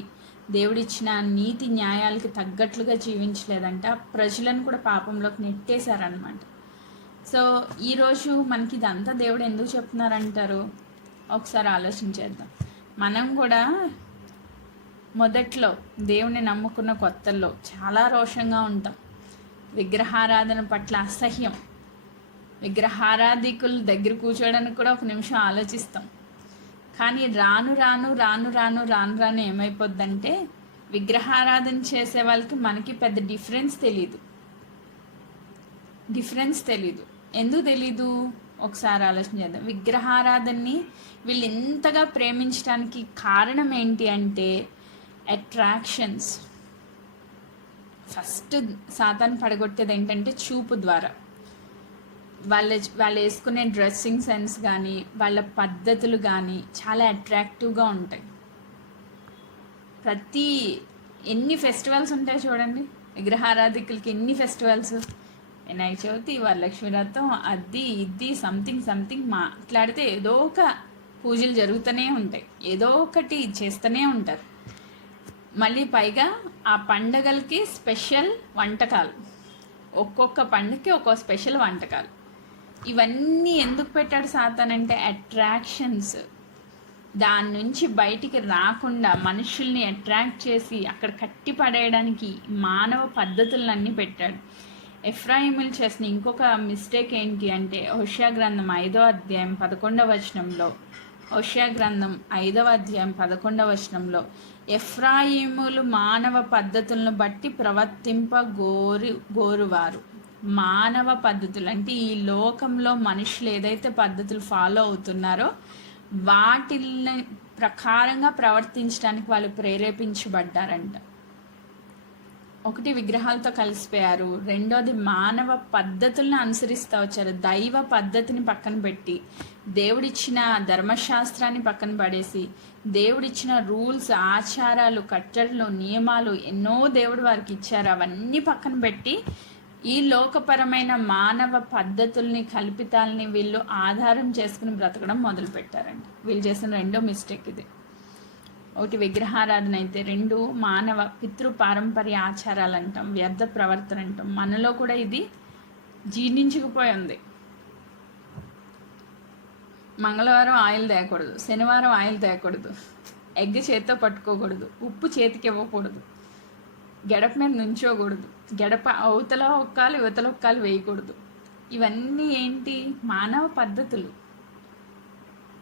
దేవుడిచ్చిన నీతి న్యాయాలకి తగ్గట్లుగా జీవించలేదంట. ప్రజలను కూడా పాపంలోకి నెట్టేశారనమాట. సో ఈరోజు మనకి ఇదంతా దేవుడు ఎందుకు చెప్తున్నారంటారు? ఒకసారి ఆలోచించేద్దాం. మనం కూడా మొదట్లో దేవుని నమ్ముకున్న కొత్తల్లో చాలా రోషంగా ఉంటాం. విగ్రహారాధన పట్ల అసహ్యం. విగ్రహారాధికుల దగ్గర కూర్చోడానికి కూడా ఒక నిమిషం ఆలోచిస్తాం. కానీ రాను రాను రాను రాను రాను రాను ఏమైపోద్దంటే విగ్రహారాధన చేసే వాళ్ళకి మనకి పెద్ద డిఫరెన్స్ తెలీదు. ఎందుకు తెలీదు? ఒకసారి ఆలోచన చేద్దాం. విగ్రహారాధనని వీళ్ళు ఇంతగా ప్రేమించడానికి కారణం ఏంటి అంటే అట్రాక్షన్స్. ఫస్ట్ సాతాను పడగొట్టేది ఏంటంటే చూపు ద్వారా. వాళ్ళు వేసుకునే డ్రెస్సింగ్ సెన్స్ కానీ వాళ్ళ పద్ధతులు కానీ చాలా అట్రాక్టివ్గా ఉంటాయి. ఎన్ని ఫెస్టివల్స్ ఉంటాయి చూడండి విగ్రహారాధికులకి. ఎన్ని ఫెస్టివల్స్, వినాయక చవితి, వరలక్ష్మి వ్రతం, అది ఇది సంథింగ్ మాట్లాడితే ఏదో ఒక పూజలు జరుగుతూనే ఉంటాయి, ఏదో ఒకటి చేస్తూనే ఉంటారు. మళ్ళీ పైగా ఆ పండగలకి స్పెషల్ వంటకాలు, ఒక్కొక్క పండుగకి ఒక్కొక్క స్పెషల్ వంటకాలు. ఇవన్నీ ఎందుకు పెట్టాడు సాతానంటే అట్రాక్షన్స్. దాని నుంచి బయటికి రాకుండా మనుషుల్ని అట్రాక్ట్ చేసి అక్కడ కట్టి పడేయడానికి మానవ పద్ధతులన్నీ పెట్టాడు. ఎఫ్రాయిములు చేసిన ఇంకొక మిస్టేక్ ఏంటి అంటే హోషేయ గ్రంథం 5వ అధ్యాయం 11వ వచనంలో, హోషేయ గ్రంథం 5వ అధ్యాయం 11వ వచనంలో ఎఫ్రాయిములు మానవ పద్ధతులను బట్టి గోరువారు. మానవ పద్ధతులు అంటే ఈ లోకంలో మనుషులు ఏదైతే పద్ధతులు ఫాలో అవుతున్నారో వాటిని ప్రకారంగా ప్రవర్తించడానికి వాళ్ళు ప్రేరేపించబడ్డారంట. ఒకటి విగ్రహాలతో కలిసిపోయారు, రెండోది మానవ పద్ధతులను అనుసరిస్తూ వచ్చారు. దైవ పద్ధతిని పక్కన పెట్టి దేవుడిచ్చిన ధర్మశాస్త్రాన్ని పక్కన పడేసి దేవుడిచ్చిన రూల్స్, ఆచారాలు, కట్టడలు, నియమాలు ఎన్నో దేవుడు వారికి ఇచ్చారు, అవన్నీ పక్కన పెట్టి ఈ లోకపరమైన మానవ పద్ధతుల్ని, కల్పితాలని వీళ్ళు ఆధారం చేసుకుని బ్రతకడం మొదలుపెట్టారండి. వీళ్ళు చేసిన రెండో మిస్టేక్ ఇది. ఒకటి విగ్రహారాధన అయితే, రెండు మానవ పితృ పారంపర్య ఆచారాలు అంటాం, వ్యర్థ ప్రవర్తన అంటాం. మనలో కూడా ఇది జీర్ణించుకుపోయి ఉంది. మంగళవారం ఆయిల్ తేయకూడదు, శనివారం ఆయిల్ తేయకూడదు, ఎగ్ చేతితో పట్టుకోకూడదు, ఉప్పు చేతికి ఇవ్వకూడదు, గడప మీద నుంచోకూడదు, గడప అవతల ఒక్కాలు యువతల ఒక్కాలు వేయకూడదు. ఇవన్నీ ఏంటి? మానవ పద్ధతులు.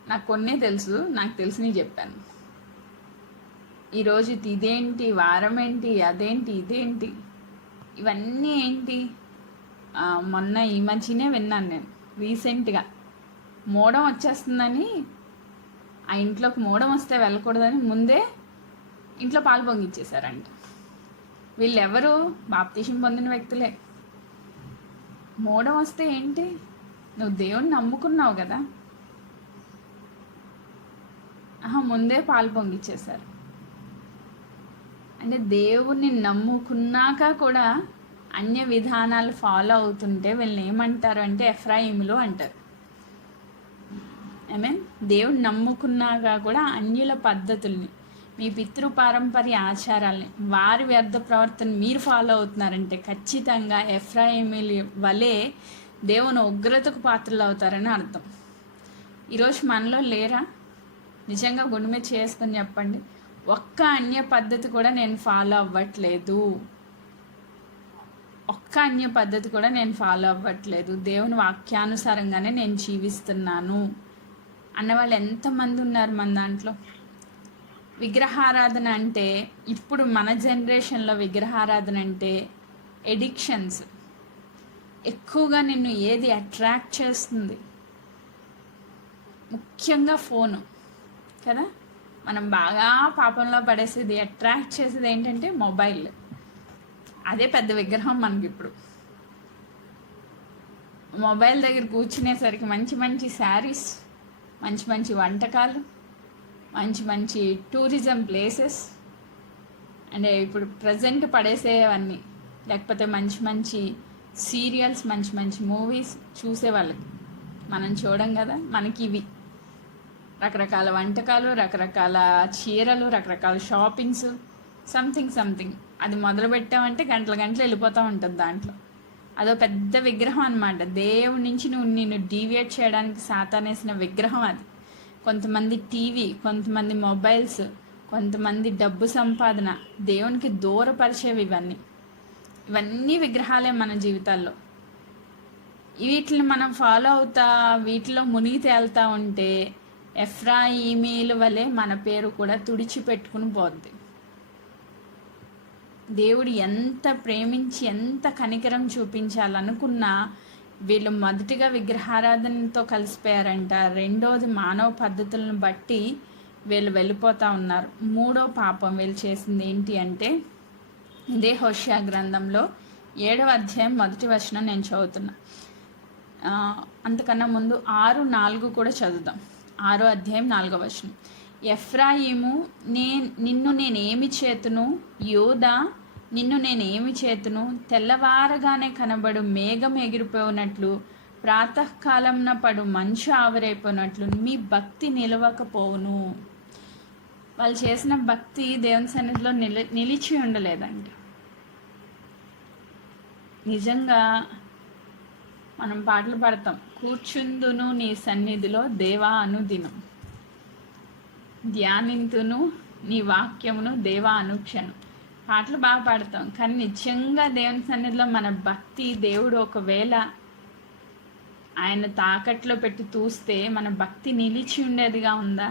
నాకు కొన్నే తెలుసు, నాకు తెలిసినవి చెప్పాను. ఈరోజు ఇదేంటి, వారం ఏంటి, అదేంటి, ఇదేంటి, ఇవన్నీ ఏంటి? మొన్న ఈ మధ్యనే విన్నాను నేను రీసెంట్గా, మోడం వచ్చేస్తుందని, ఆ ఇంట్లోకి మోడం వస్తే వెళ్ళకూడదని ముందే ఇంట్లో పాలు పొంగిచ్చేశారంట. వీళ్ళెవరు? బాప్తీసం పొందిన వ్యక్తులే. మోడం వస్తే ఏంటి? నువ్వు దేవుణ్ణి నమ్ముకున్నావు కదా, ముందే పాలు పొంగిచ్చేశారు. అంటే దేవుణ్ణి నమ్ముకున్నాక కూడా అన్య విధానాలు ఫాలో అవుతుంటే వీళ్ళని ఏమంటారు అంటే ఎఫ్రాయిములు అంటారు. ఐ మీన్ దేవుణ్ణి నమ్ముకున్నాక కూడా అన్యుల పద్ధతుల్ని, మీ పితృ పారంపర్య ఆచారాలని, వారి వ్యర్థ ప్రవర్తన మీరు ఫాలో అవుతున్నారంటే ఖచ్చితంగా ఎఫ్రాయిముల వలె దేవుని ఉగ్రతకు పాత్రలు అవుతారని అర్థం. ఈరోజు మనలో లేరా? నిజంగా గుండె మీద చేసుకొని చెప్పండి, ఒక్క అన్య పద్ధతి కూడా నేను ఫాలో అవ్వట్లేదు, ఒక్క అన్య పద్ధతి కూడా నేను ఫాలో అవ్వట్లేదు, దేవుని వాక్యానుసారంగానే నేను జీవిస్తున్నాను అన్నవాళ్ళు ఎంతమంది ఉన్నారు మన దాంట్లో? విగ్రహారాధన అంటే, ఇప్పుడు మన జనరేషన్లో విగ్రహారాధన అంటే ఎడిక్షన్స్. ఎక్కువగా నిన్ను ఏది అట్రాక్ట్ చేస్తుంది? ముఖ్యంగా ఫోను కదా. మనం బాగా పాపంలో పడేసేది, అట్రాక్ట్ చేసేది ఏంటంటే మొబైల్. అదే పెద్ద విగ్రహం మనకి ఇప్పుడు. మొబైల్ దగ్గర కూర్చునేసరికి మంచి మంచి శారీస్, మంచి మంచి వంటకాలు, మంచి మంచి టూరిజం ప్లేసెస్, అంటే ఇప్పుడు ప్రజెంట్ పడేసేవన్నీ, లేకపోతే మంచి మంచి సీరియల్స్, మంచి మంచి మూవీస్ చూసేవాళ్ళకి. మనం చూడం కదా, మనకి ఇవి రకరకాల వంటకాలు, రకరకాల చీరలు, రకరకాల షాపింగ్స్, సంథింగ్. అది మొదలు పెట్టామంటే గంటల గంటలు వెళ్ళిపోతూ ఉంటుంది దాంట్లో. అదో పెద్ద విగ్రహం అనమాట. దేవుడి నుంచి నిన్ను డీవియేట్ చేయడానికి సాతానేసిన విగ్రహం అది. కొంతమంది టీవీ, కొంతమంది మొబైల్స్, కొంతమంది డబ్బు సంపాదన, దేవునికి దూరపరిచేవి ఇవన్నీ విగ్రహాలే మన జీవితాల్లో. వీటిని మనం ఫాలో అవుతా, వీటిలో మునిగి తేలుతూ ఉంటే ఎఫ్రాయిమీల వలె మన పేరు కూడా తుడిచిపెట్టుకుని పోద్ది. దేవుడు ఎంత ప్రేమించి, ఎంత కనికరం చూపించాలనుకున్నా వీళ్ళు మొదటిగా విగ్రహారాధనతో కలిసిపోయారంట. రెండోది మానవ పద్ధతులను బట్టి వీళ్ళు వెళ్ళిపోతూ ఉన్నారు. మూడో పాపం వీళ్ళు చేసింది ఏంటి అంటే, ఇదే హోషేయ గ్రంథంలో 7వ అధ్యాయం 1వ వచనం నేను చదువుతున్నా. అంతకన్నా ముందు 6:4 కూడా చదువుదాం. 6వ అధ్యాయం 4వ వచనం. ఎఫ్రాయిము, నిన్ను నేనేమి చేతును, యోదా నిన్ను నేనేమి చేతును, తెల్లవారగానే కనబడు మేఘం ఎగిరిపోయినట్లు, ప్రాతకాలంన పడు మంచు ఆవిరైపోయినట్లు మీ భక్తి నిలవకపోవును. వాళ్ళు చేసిన భక్తి దేవుని సన్నిధిలో నిలిచి ఉండలేదండి. నిజంగా మనం పాటలు పాడతాం, కూర్చుందును నీ సన్నిధిలో దేవా అనుదినం, ధ్యానింతును నీ వాక్యమును దేవా అనుక్షణం. పాటలు బాగా పాడతాం, కానీ నిజంగా దేవుని సన్నిధిలో మన భక్తి, దేవుడు ఒకవేళ ఆయన తాకట్లో పెట్టి చూస్తే మన భక్తి నిలిచి ఉండేదిగా ఉందా?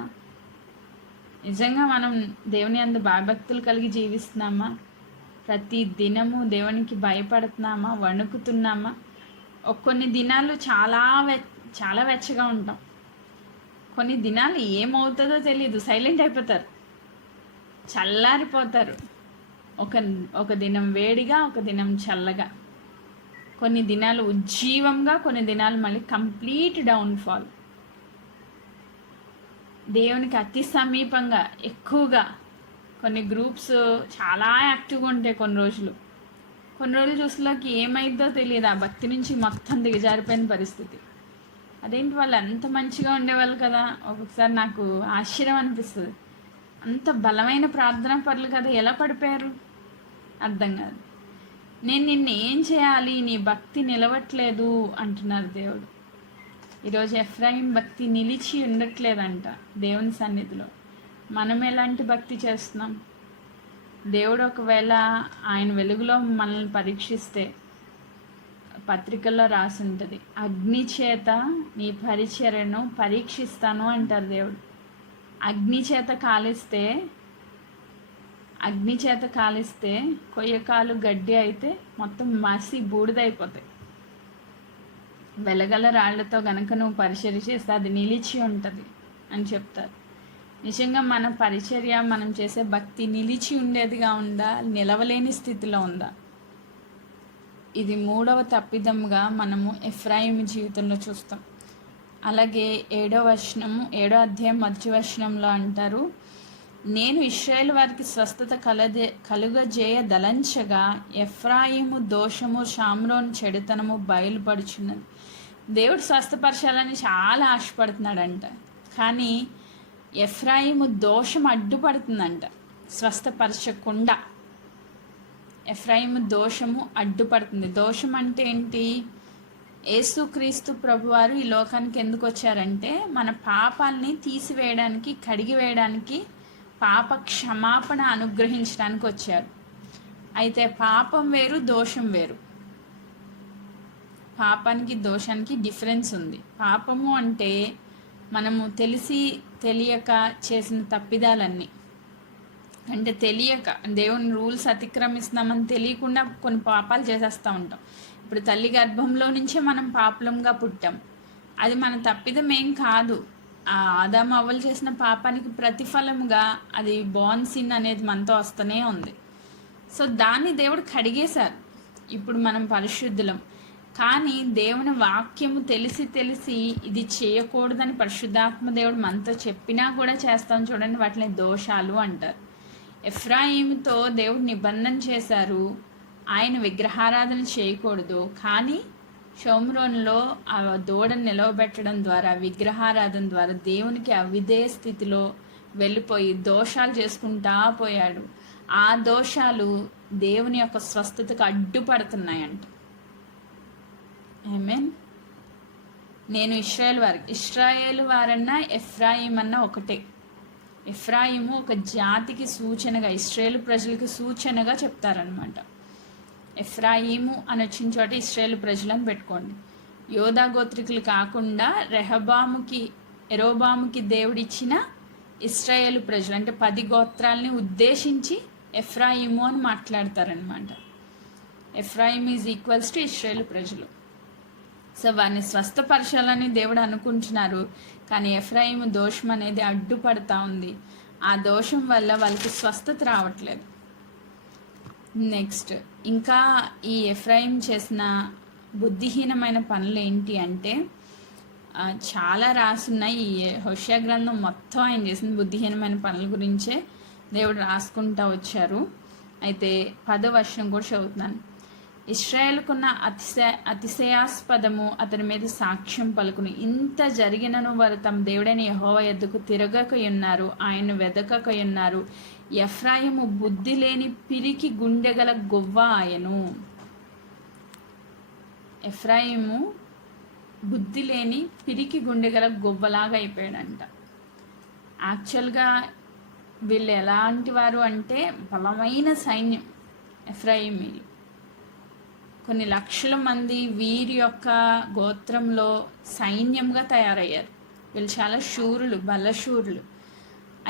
నిజంగా మనం దేవుని యందు భయభక్తులు కలిగి జీవిస్తున్నామా? ప్రతి దినము దేవునికి భయపడుతున్నామా? వణుకుతున్నామా? కొన్ని దినాలు చాలా వెచ్చగా ఉంటాం, కొన్ని దినాలు ఏమవుతుందో తెలీదు, సైలెంట్ అయిపోతారు, చల్లారిపోతారు. ఒక ఒక దినం వేడిగా, ఒక దినం చల్లగా, కొన్ని దినాలు ఉజ్జీవంగా, కొన్ని దినాలు మళ్ళీ కంప్లీట్ డౌన్ఫాల్. దేవునికి అతి సమీపంగా ఎక్కువగా కొన్ని గ్రూప్స్ చాలా యాక్టివ్గా ఉంటాయి కొన్ని రోజులు చూసేలోకి ఏమైందో తెలియదు, ఆ భక్తి నుంచి మొత్తం దిగజారిపోయిన పరిస్థితి. అదేంటి వాళ్ళు అంత మంచిగా ఉండేవాళ్ళు కదా, ఒక్కొక్కసారి నాకు ఆశ్చర్యం అనిపిస్తుంది. అంత బలమైన ప్రార్థనా పరులు కదా, ఎలా పడిపోయారు అర్థం కాదు. నేను నిన్ను ఏం చేయాలి, నీ భక్తి నిలవట్లేదు అంటున్నారు దేవుడు. ఈరోజు ఎఫ్రాయిం భక్తి నిలిచి ఉండట్లేదంట దేవుని సన్నిధిలో. మనం ఎలాంటి భక్తి చేస్తున్నాం? దేవుడు ఒకవేళ ఆయన వెలుగులో మనల్ని పరీక్షిస్తే పత్రికల్లో రాసి ఉంటుంది, అగ్ని చేత నీ పరిచర్యను పరీక్షిస్తాను అంటారు దేవుడు. అగ్ని చేత కాలిస్తే కొయ్యకాలు గడ్డి అయితే మొత్తం మసి బూడిదైపోతాయి. వెలగల రాళ్లతో గనక నువ్వు పరిచర్య చేస్తే అది నిలిచి ఉంటుంది అని చెప్తారు. నిజంగా మన పరిచర్య, మనం చేసే భక్తి నిలిచి ఉండేదిగా ఉందా, నిలవలేని స్థితిలో ఉందా? ఇది 3వ తప్పిదముగా మనము ఎఫ్రాయిము జీవితంలో చూస్తాం. అలాగే 7వ అధ్యాయం 1వ వచనంలో అంటారు, నేను ఇశ్రాయేలు వారికి స్వస్థత కలుగజేయ దలంచగా ఎఫ్రాయిము దోషము, షామ్రోను చెడుతనము బయలుపడుచున్నది. దేవుడు స్వస్థపరచాలని చాలా ఆశపడుతున్నాడంట, కానీ ఎఫ్రాయిము దోషం అడ్డుపడుతుందంట స్వస్థపరచకుండా. ఎఫ్రాయిము దోషము అడ్డుపడుతుంది. దోషం అంటే ఏంటి? యేసుక్రీస్తు ప్రభువారు ఈ లోకానికి ఎందుకు వచ్చారంటే మన పాపాలని తీసివేయడానికి, కడిగివేయడానికి, పాప క్షమాపణ అనుగ్రహించడానికి వచ్చారు. అయితే పాపం వేరు, దోషం వేరు. పాపానికి దోషానికి డిఫరెన్స్ ఉంది. పాపము అంటే మనము తెలిసి తెలియక చేసిన తప్పిదాలన్నీ, అంటే తెలియక దేవుని రూల్స్ అతిక్రమిస్తున్నామని తెలియకుండా కొన్ని పాపాలు చేసేస్తూ ఉంటాం. ఇప్పుడు తల్లి గర్భంలో నుంచే మనం పాపలంగా పుట్టాం. అది మన తప్పిదం ఏం కాదు. ఆ ఆదాము అవ్వలు చేసిన పాపానికి ప్రతిఫలముగా అది బోర్న్ సిన్ అనేది మనతో వస్తూనే ఉంది. సో దాన్ని దేవుడు కడిగేశారు. ఇప్పుడు మనం పరిశుద్ధులం. కానీ దేవుని వాక్యము తెలిసి ఇది చేయకూడదని పరిశుద్ధాత్మ దేవుడు మనతో చెప్పినా కూడా చేస్తాం. చూడండి, వాటిని దోషాలు అంటారు. ఎఫ్రాయిముతో దేవుడు నిబంధన చేశారు, ఆయన విగ్రహారాధన చేయకూడదు. కానీ షోమ్రోన్లో ఆ దూడను నిలవబెట్టడం ద్వారా, విగ్రహారాధన ద్వారా దేవునికి అవిధేయ స్థితిలో వెళ్ళిపోయి దోషాలు చేసుకుంటా పోయాడు. ఆ దోషాలు దేవుని యొక్క స్వస్థతకు అడ్డుపడుతున్నాయంట. ఆమేన్. నేను ఇశ్రాయేలు వారన్నా ఎఫ్రాయిం అన్నా ఒకటే. ఎఫ్రాయిము ఒక జాతికి సూచనగా, ఇశ్రాయేలు ప్రజలకు సూచనగా చెప్తారనమాట. ఎఫ్రాయిము అని వచ్చిన చోట ఇశ్రాయేలు ప్రజలను పెట్టుకోండి. యోధా గోత్రికులు కాకుండా యెరోబాముకి దేవుడిచ్చిన ఇశ్రాయేలు ప్రజలు, అంటే 10 గోత్రాలని ఉద్దేశించి ఎఫ్రాయిము అని మాట్లాడతారనమాట. ఎఫ్రాయిం ఈజ్ ఈక్వల్స్ టు ఇశ్రాయేలు ప్రజలు. సో వారిని స్వస్థపరచాలని దేవుడు అనుకుంటున్నారు, కానీ ఎఫ్రాయిము దోషం అనేది అడ్డుపడతా ఉంది. ఆ దోషం వల్ల వాళ్ళకి స్వస్థత రావట్లేదు. నెక్స్ట్, ఇంకా ఈ ఎఫ్రాయిం చేసిన బుద్ధిహీనమైన పనులు ఏంటి అంటే చాలా రాసున్నాయి. ఈ హోషేయ గ్రంథం మొత్తం ఆయన చేసిన బుద్ధిహీనమైన పనుల గురించే దేవుడు రాసుకుంటూ వచ్చారు. అయితే 10వ వచనం కూడా చదువుతున్నాను. ఇశ్రాయేలుకున్న అతిశయాస్పదము అతని మీద సాక్ష్యం పలుకును. ఇంత జరిగినను వారు తమ దేవుడైన యెహోవా యొద్దకు తిరగకయున్నారు, ఆయన వెదకకయున్నారు. ఎఫ్రాయిము బుద్ధి లేని పిరికి గుండెగల గొవ్వ ఆయను. ఎఫ్రాయిము బుద్ధి లేని పిరికి గుండెగల గొవ్వలాగా అయిపోయాడంట. యాక్చువల్గా వీళ్ళు ఎలాంటి వారు అంటే బలమైన సైన్యం. ఎఫ్రాయిమీలు కొన్ని లక్షల మంది వీరి యొక్క గోత్రంలో సైన్యంగా తయారయ్యారు. వీళ్ళు చాలా శూరులు, బలశూరులు.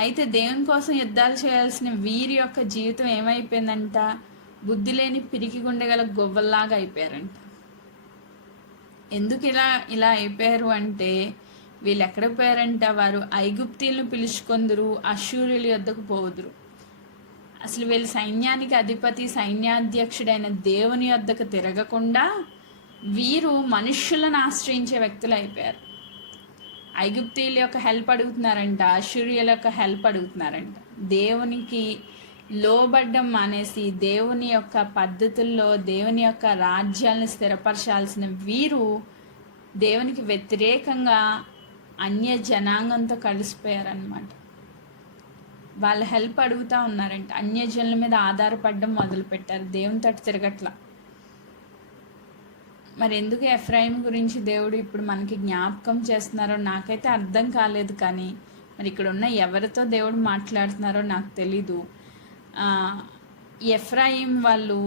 అయితే దేవుని కోసం యుద్ధాలు చేయాల్సిన వీరి యొక్క జీవితం ఏమైపోయిందంట? బుద్ధి లేని పిరికి గుండెగల గొవ్వల్లాగా అయిపోయారంట. ఎందుకు ఇలా అయిపోయారు అంటే, వీళ్ళు ఎక్కడ పోయారంట? వారు ఐగుప్తీలను పిలుచుకొందురు, అశ్షూరుల యొద్దకు పోదురు. అసలు వీళ్ళు సైన్యానికి అధిపతి సైన్యాధ్యక్షుడైన దేవుని వద్దకు తిరగకుండా వీరు మనుష్యులను ఆశ్రయించే వ్యక్తులు అయిపోయారు. ఐగుప్తీయుల యొక్క హెల్ప్ అడుగుతున్నారంట, అష్షూరియల యొక్క హెల్ప్ అడుగుతున్నారంట. దేవునికి లోబడ్డం మానేసి దేవుని యొక్క పద్ధతుల్లో దేవుని యొక్క రాజ్యాలను స్థిరపరచాల్సిన వీరు దేవునికి వ్యతిరేకంగా అన్య జనాంగంతో కలిసిపోయారనమాట. వాళ్ళ హెల్ప్ అడుగుతూ ఉన్నారంట, అన్యజనుల మీద ఆధారపడడం మొదలుపెట్టారు, దేవుని తట్టు తిరగట్ల. మరి ఎందుకు ఎఫ్రాయిం గురించి దేవుడు ఇప్పుడు మనకి జ్ఞాపకం చేస్తున్నారో నాకైతే అర్థం కాలేదు. కానీ మరి ఇక్కడ ఉన్న ఎవరితో దేవుడు మాట్లాడుతున్నారో నాకు తెలీదు. ఎఫ్రాయిం వాళ్ళు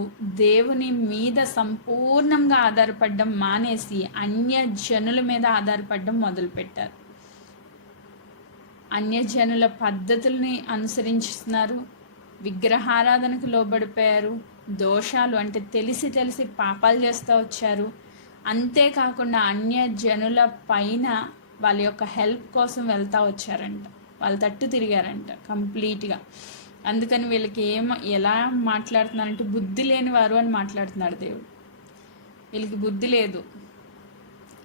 దేవుని మీద సంపూర్ణంగా ఆధారపడడం మానేసి అన్యజనుల మీద ఆధారపడడం మొదలుపెట్టారు. అన్యజనుల పద్ధతుల్ని అనుసరించుతున్నారు, విగ్రహారాధనకు లోబడిపోయారు, దోషాలు అంటే తెలిసి తెలిసి పాపాలు చేస్తూ వచ్చారు. అంతేకాకుండా అన్యజనుల పైన వాళ్ళ యొక్క హెల్ప్ కోసం వెళ్తూ వచ్చారంట, వాళ్ళ తట్టు తిరిగారంట కంప్లీట్గా. అందుకని వీళ్ళకి ఎలా మాట్లాడుతున్నారంటే బుద్ధి లేని వారు అని మాట్లాడుతున్నాడు దేవుడు. వీళ్ళకి బుద్ధి లేదు.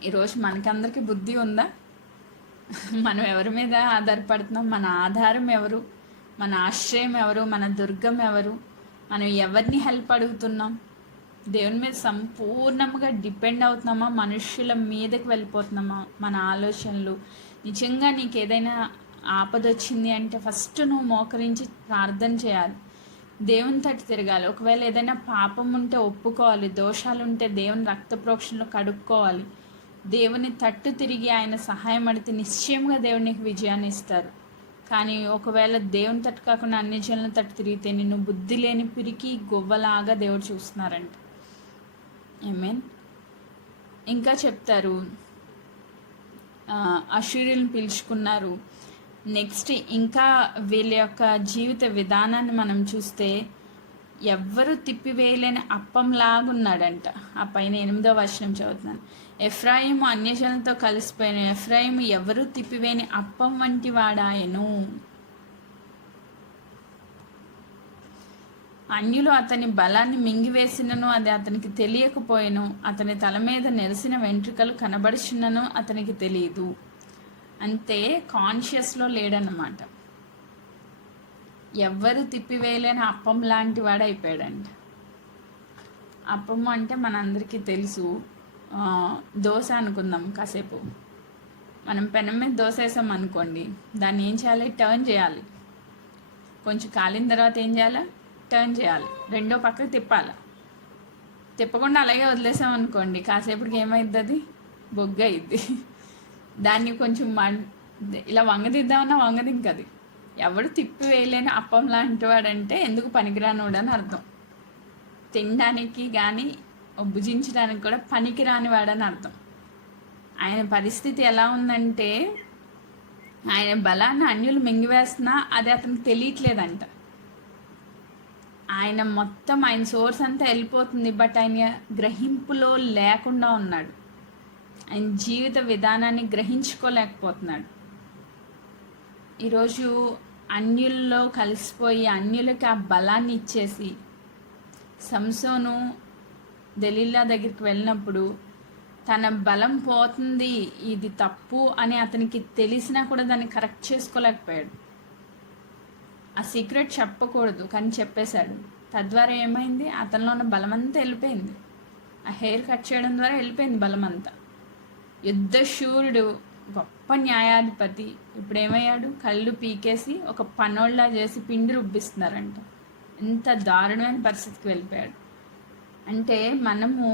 ఈరోజు మనకందరికీ బుద్ధి ఉందా? మనం ఎవరి మీద ఆధారపడుతున్నాం? మన ఆధారం ఎవరు? మన ఆశ్రయం ఎవరు? మన దుర్గం ఎవరు? మనం ఎవరిని హెల్ప్ అడుగుతున్నాం? దేవుని మీద సంపూర్ణంగా డిపెండ్ అవుతున్నామా? మనుషుల మీదకి వెళ్ళిపోతున్నామా? మన ఆలోచనలు నిజంగా నీకు ఏదైనా ఆపదొచ్చింది అంటే ఫస్ట్ నువ్వు మోకరించి ప్రార్థన చేయాలి, దేవుని తట్టు తిరగాలి. ఒకవేళ ఏదైనా పాపం ఉంటే ఒప్పుకోవాలి, దోషాలు ఉంటే దేవుని రక్త ప్రోక్షణలో కడుక్కోవాలి. దేవుని తట్టు తిరిగి ఆయన సహాయం అడిగితే నిశ్చయంగా దేవుడు నీకు విజయాన్ని ఇస్తారు. కానీ ఒకవేళ దేవుని తట్టు కాకుండా అన్ని జనుల తట్టు తిరిగితే నిన్ను బుద్ధి లేని పిరికి గొవ్వలాగా దేవుడు చూస్తున్నారంట. ఆమేన్. ఇంకా చెప్తారు, అష్షూరీయులను పిలుచుకున్నారు. నెక్స్ట్ ఇంకా వీళ్ళ యొక్క జీవిత విధానాన్ని మనం చూస్తే ఎవ్వరు తిప్పివేయలేని అప్పంలాగున్నాడంట. ఆ పైన 8వ వచనం చదువుతున్నాను. ఎఫ్రాయిము అన్యజనులతో కలిసిపోయిన ఎఫ్రాయిము ఎవరు తిప్పివేయని అప్పం వంటి వాడాయను. అన్యులు అతని బలాన్ని మింగివేసినను అది అతనికి తెలియకపోయిను, అతని తల మీద నెరిసిన వెంట్రుకలు కనబడుచున్నను అతనికి తెలియదు. అంతే, కాన్షియస్లో లేడన్నమాట. ఎవ్వరు తిప్పివేయలేని అప్పం లాంటి వాడు అయిపోయాడంట. అప్పము అంటే మనందరికీ తెలుసు, దోశ అనుకుందాం. కాసేపు మనం పెనం మీద దోశ వేసాం అనుకోండి, దాన్ని ఏం చేయాలి? టర్న్ చేయాలి. కొంచెం కాలిన తర్వాత ఏం చేయాలి? టర్న్ చేయాలి, రెండో పక్కకు తిప్పాలి. తిప్పకుండా అలాగే వదిలేసాం అనుకోండి, కాసేపటికి ఏమైద్ది? అది బొగ్గ అయింది. దాన్ని కొంచెం ఇలా వంగదిద్దామన్నా వంగదింకది. ఎవడు తిప్పి వేయలేని అప్పం లాంటి వాడంటే ఎందుకు పనికిరానివాడు అని అర్థం. తినడానికి కానీ భుజించడానికి కూడా పనికిరాని వాడని అర్థం. ఆయన పరిస్థితి ఎలా ఉందంటే ఆయన బలాన్ని అన్యులు మింగివేస్తున్నా అది అతనికి తెలియట్లేదంట. ఆయన మొత్తం ఆయన సోర్స్ అంతా వెళ్ళిపోతుంది, బట్ ఆయన గ్రహింపులో లేకుండా ఉన్నాడు. ఆయన జీవిత విధానాన్ని గ్రహించుకోలేకపోతున్నాడు. ఈరోజు అన్యుల్లో కలిసిపోయి అన్యులకి ఆ బలాన్ని ఇచ్చేసి, సంసోను దెలీలా దగ్గరికి వెళ్ళినప్పుడు తన బలం పోతుంది, ఇది తప్పు అని అతనికి తెలిసినా కూడా దాన్ని కరెక్ట్ చేసుకోలేకపోయాడు. ఆ సీక్రెట్ చెప్పకూడదు కానీ చెప్పేశాడు. తద్వారా ఏమైంది? అతనిలో ఉన్న బలమంతా వెళ్ళిపోయింది. ఆ హెయిర్ కట్ చేయడం ద్వారా వెళ్ళిపోయింది బలమంతా. యుద్ధశూరుడు, గొప్ప న్యాయాధిపతి ఇప్పుడు ఏమయ్యాడు? కళ్ళు పీకేసి ఒక పనోళ్ళ చేసి పిండి రుబ్బిస్తున్నారంట. ఎంత దారుణమైన పరిస్థితికి వెళ్ళిపోయాడు. అంటే మనము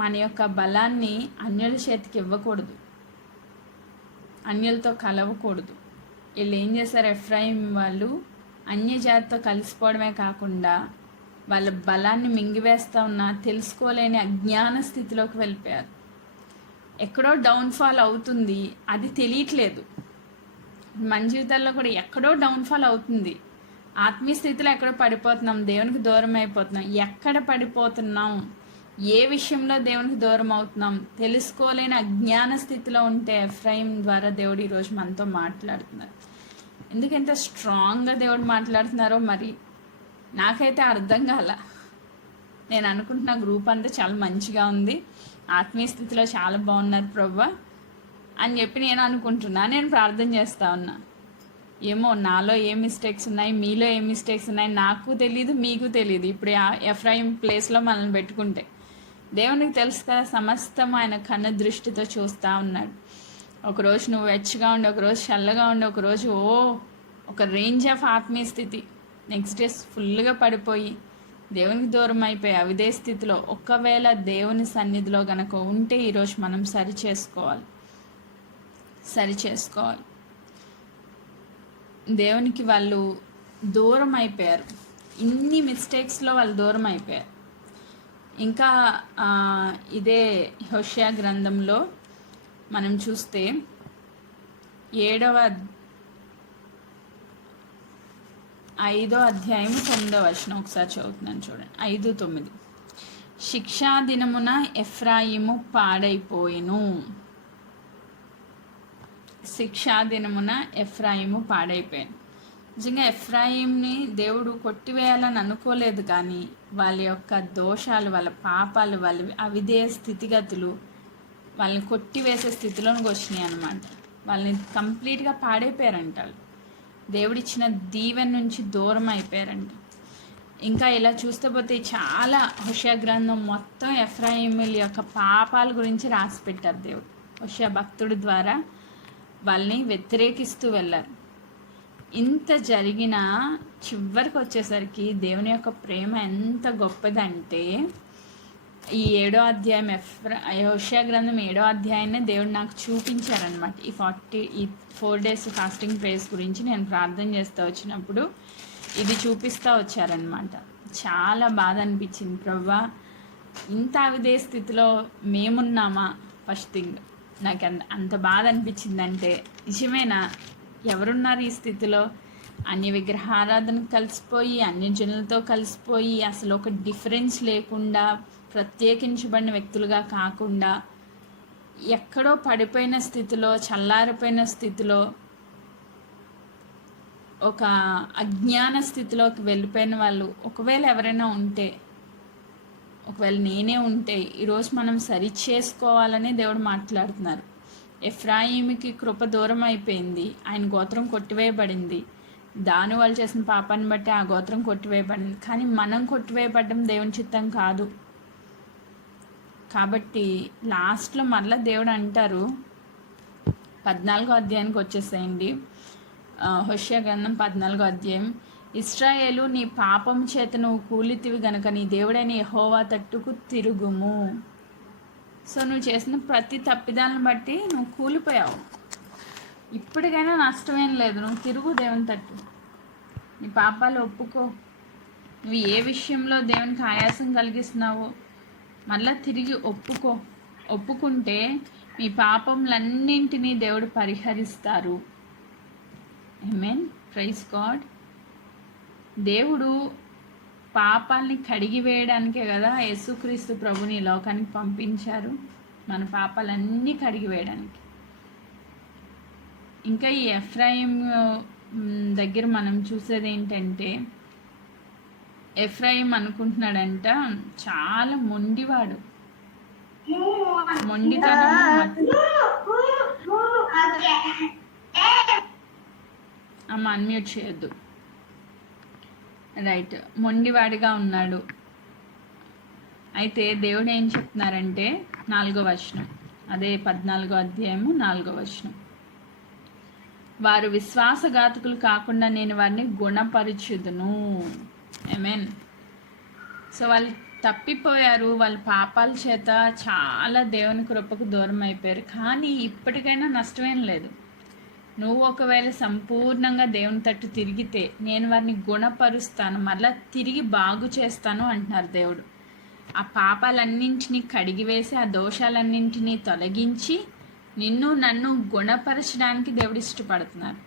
మన యొక్క బలాన్ని అన్యుల చేతికి ఇవ్వకూడదు, అన్యులతో కలవకూడదు. వీళ్ళు ఏం చేశారు? ఎఫ్రాయిం వాళ్ళు అన్యజాతితో కలిసిపోవడమే కాకుండా వాళ్ళ బలాన్ని మింగివేస్తూ ఉన్నా తెలుసుకోలేని అజ్ఞాన స్థితిలోకి వెళ్ళిపోయారు. ఎక్కడో డౌన్ఫాల్ అవుతుంది, అది తెలియట్లేదు. మన జీవితాల్లో కూడా ఎక్కడో డౌన్ఫాల్ అవుతుంది. ఆత్మీయ స్థితిలో ఎక్కడో పడిపోతున్నాం, దేవునికి దూరం అయిపోతున్నాం. ఎక్కడ పడిపోతున్నాం? ఏ విషయంలో దేవునికి దూరం అవుతున్నాం? తెలుసుకోలేని అజ్ఞాన స్థితిలో ఉంటే ఎఫ్రాయిం ద్వారా దేవుడు ఈరోజు మనతో మాట్లాడుతున్నారు. ఎందుకంత స్ట్రాంగ్గా దేవుడు మాట్లాడుతున్నారో మరి నాకైతే అర్థం కాల. నేను అనుకుంటున్న గ్రూప్ అంతా చాలా మంచిగా ఉంది, ఆత్మీయ స్థితిలో చాలా బాగున్నారు ప్రభువా అని చెప్పి నేను అనుకుంటున్నా. నేను ప్రార్థన చేస్తా ఉన్నా. ఏమో నాలో ఏ మిస్టేక్స్ ఉన్నాయి, మీలో ఏ మిస్టేక్స్ ఉన్నాయి నాకు తెలియదు, మీకు తెలియదు. ఇప్పుడు ఎఫ్రాయిం ప్లేస్లో మనల్ని పెట్టుకుంటే దేవునికి తెలుసు కదా, సమస్తం ఆయన కన్న దృష్టితో చూస్తూ ఉన్నాడు. ఒకరోజు నువ్వు వెచ్చగా ఉండి, ఒకరోజు చల్లగా ఉండి, ఒకరోజు ఒక రేంజ్ ఆఫ్ ఆత్మీయ స్థితి, నెక్స్ట్ డే ఫుల్గా పడిపోయి దేవునికి దూరం అయిపోయి అవిదే స్థితిలో ఒకవేళ దేవుని సన్నిధిలో గనక ఉంటే ఈరోజు మనం సరి చేసుకోవాలి. దేవునికి వాళ్ళు దూరం అయిపోయారు. ఇన్ని మిస్టేక్స్లో వాళ్ళు దూరం అయిపోయారు. ఇంకా ఇదే హోషేయ గ్రంథంలో మనం చూస్తే 5వ అధ్యాయము 9వ వచనం ఒకసారి చదువుతున్నాను చూడండి. 5:9. శిక్షా దినమున ఎఫ్రాయిము పాడైపోయిను. శిక్షా దినమున ఎఫ్రాయిము పాడైపోయాను. నిజంగా ఎఫ్రాయింని దేవుడు కొట్టివేయాలని అనుకోలేదు, కానీ వాళ్ళ యొక్క దోషాలు, వాళ్ళ పాపాలు, వాళ్ళ అవిధేయ స్థితిగతులు వాళ్ళని కొట్టివేసే స్థితిలోకి వచ్చినాయి అన్నమాట. వాళ్ళని కంప్లీట్గా పాడైపోయారంట. దేవుడిచ్చిన దీవెన నుంచి దూరం అయిపోయారంట. ఇంకా ఇలా చూస్తే పోతే చాలా హోషేయ గ్రంథం మొత్తం ఎఫ్రాయిముల యొక్క పాపాల గురించి రాసి పెట్టారు దేవుడు. హోషేయ భక్తుడి ద్వారా వాళ్ళని వ్యతిరేకిస్తూ వెళ్ళారు. ఇంత జరిగిన చివరికి వచ్చేసరికి దేవుని యొక్క ప్రేమ ఎంత గొప్పదంటే, ఈ 7వ అధ్యాయం హోషేయ గ్రంథం 7వ అధ్యాయాన్ని దేవుడు నాకు చూపించారనమాట. ఈ 4 days ఫాస్టింగ్ ప్రేయర్స్ గురించి నేను ప్రార్థన చేస్తూ వచ్చినప్పుడు ఇది చూపిస్తూ వచ్చారనమాట. చాలా బాధ అనిపించింది. ప్రభువా, ఇంత అవిదే స్థితిలో మేమున్నామా? ఫస్ట్ థింగ్ నాకు అంత బాధ అనిపించిందంటే, నిజమేనా? ఎవరున్నారు ఈ స్థితిలో? అన్య విగ్రహారాధన కలిసిపోయి, అన్యజనులతో కలిసిపోయి, అసలు ఒక డిఫరెన్స్ లేకుండా, ప్రత్యేకించబడిన వ్యక్తులుగా కాకుండా, ఎక్కడో పడిపోయిన స్థితిలో, చల్లారిపోయిన స్థితిలో, ఒక అజ్ఞాన స్థితిలోకి వెళ్ళిపోయిన వాళ్ళు ఒకవేళ ఎవరైనా ఉంటే, ఒకవేళ నేనే ఉంటే ఈరోజు మనం సరి చేసుకోవాలని దేవుడు మాట్లాడుతున్నారు. ఎఫ్రాయిముకి కృప దూరం అయిపోయింది, ఆయన గోత్రం కొట్టివేయబడింది. దాని వాళ్ళు చేసిన పాపాన్ని బట్టి ఆ గోత్రం కొట్టివేయబడింది. కానీ మనం కొట్టివేయబడడం దేవుని చిత్తం కాదు. కాబట్టి లాస్ట్లో మళ్ళీ దేవుడు అంటారు, 14వ అధ్యాయానికి వచ్చేసేయండి. హోషేయ గ్రంథం 14వ అధ్యాయం. ఇశ్రాయేలు, నీ పాపం చేత నువ్వు కూలితివి గనక నీ దేవుడైన యెహోవా తట్టుకు తిరుగుము. సో నువ్వు చేసిన ప్రతి తప్పిదాలను బట్టి నువ్వు కూలిపోయావు. ఇప్పటికైనా నష్టమేం లేదు, నువ్వు తిరుగు దేవుని తట్టు, నీ పాపాలు ఒప్పుకో. నువ్వు ఏ విషయంలో దేవునికి ఆయాసం కలిగిస్తున్నావో మళ్ళీ తిరిగి ఒప్పుకుంటే మీ పాపములన్నింటినీ దేవుడు పరిహరిస్తారు. ఆమేన్, ప్రైజ్ గాడ్. దేవుడు పాపాలని కడిగి వేయడానికే కదా యేసుక్రీస్తు ప్రభుని ఈ లోకానికి పంపించారు, మన పాపాలన్నీ కడిగి వేయడానికి. ఇంకా ఈ ఎఫ్రాయిం దగ్గర మనం చూసేది ఏంటంటే, ఎఫ్రాయిం అనుకుంటున్నాడంట చాలా మొండివాడు. అమ్మ అన్మ్యూట్ చేయొద్దు. రైట్, మొండివాడిగా ఉన్నాడు. అయితే దేవుడు ఏం చెప్తున్నారంటే 4వ వచనం, అదే 14వ అధ్యాయము 4వ వచనం. వారు విశ్వాసఘాతకులు కాకుండా నేను వారిని గుణపరిచుదును. ఆమేన్. సో వాళ్ళు తప్పిపోయారు, వాళ్ళ పాపాల చేత చాలా దేవుని కృపకు దూరం అయిపోయారు. కానీ ఇప్పటికైనా నష్టమేం లేదు. నువ్వు ఒకవేళ సంపూర్ణంగా దేవుని తట్టు తిరిగితే నేను వారిని గుణపరుస్తాను, మళ్ళీ తిరిగి బాగు చేస్తాను అంటున్నారు దేవుడు. ఆ పాపాలన్నింటినీ కడిగివేసి, ఆ దోషాలన్నింటినీ తొలగించి నన్ను గుణపరచడానికి దేవుడు ఇష్టపడుతున్నారు.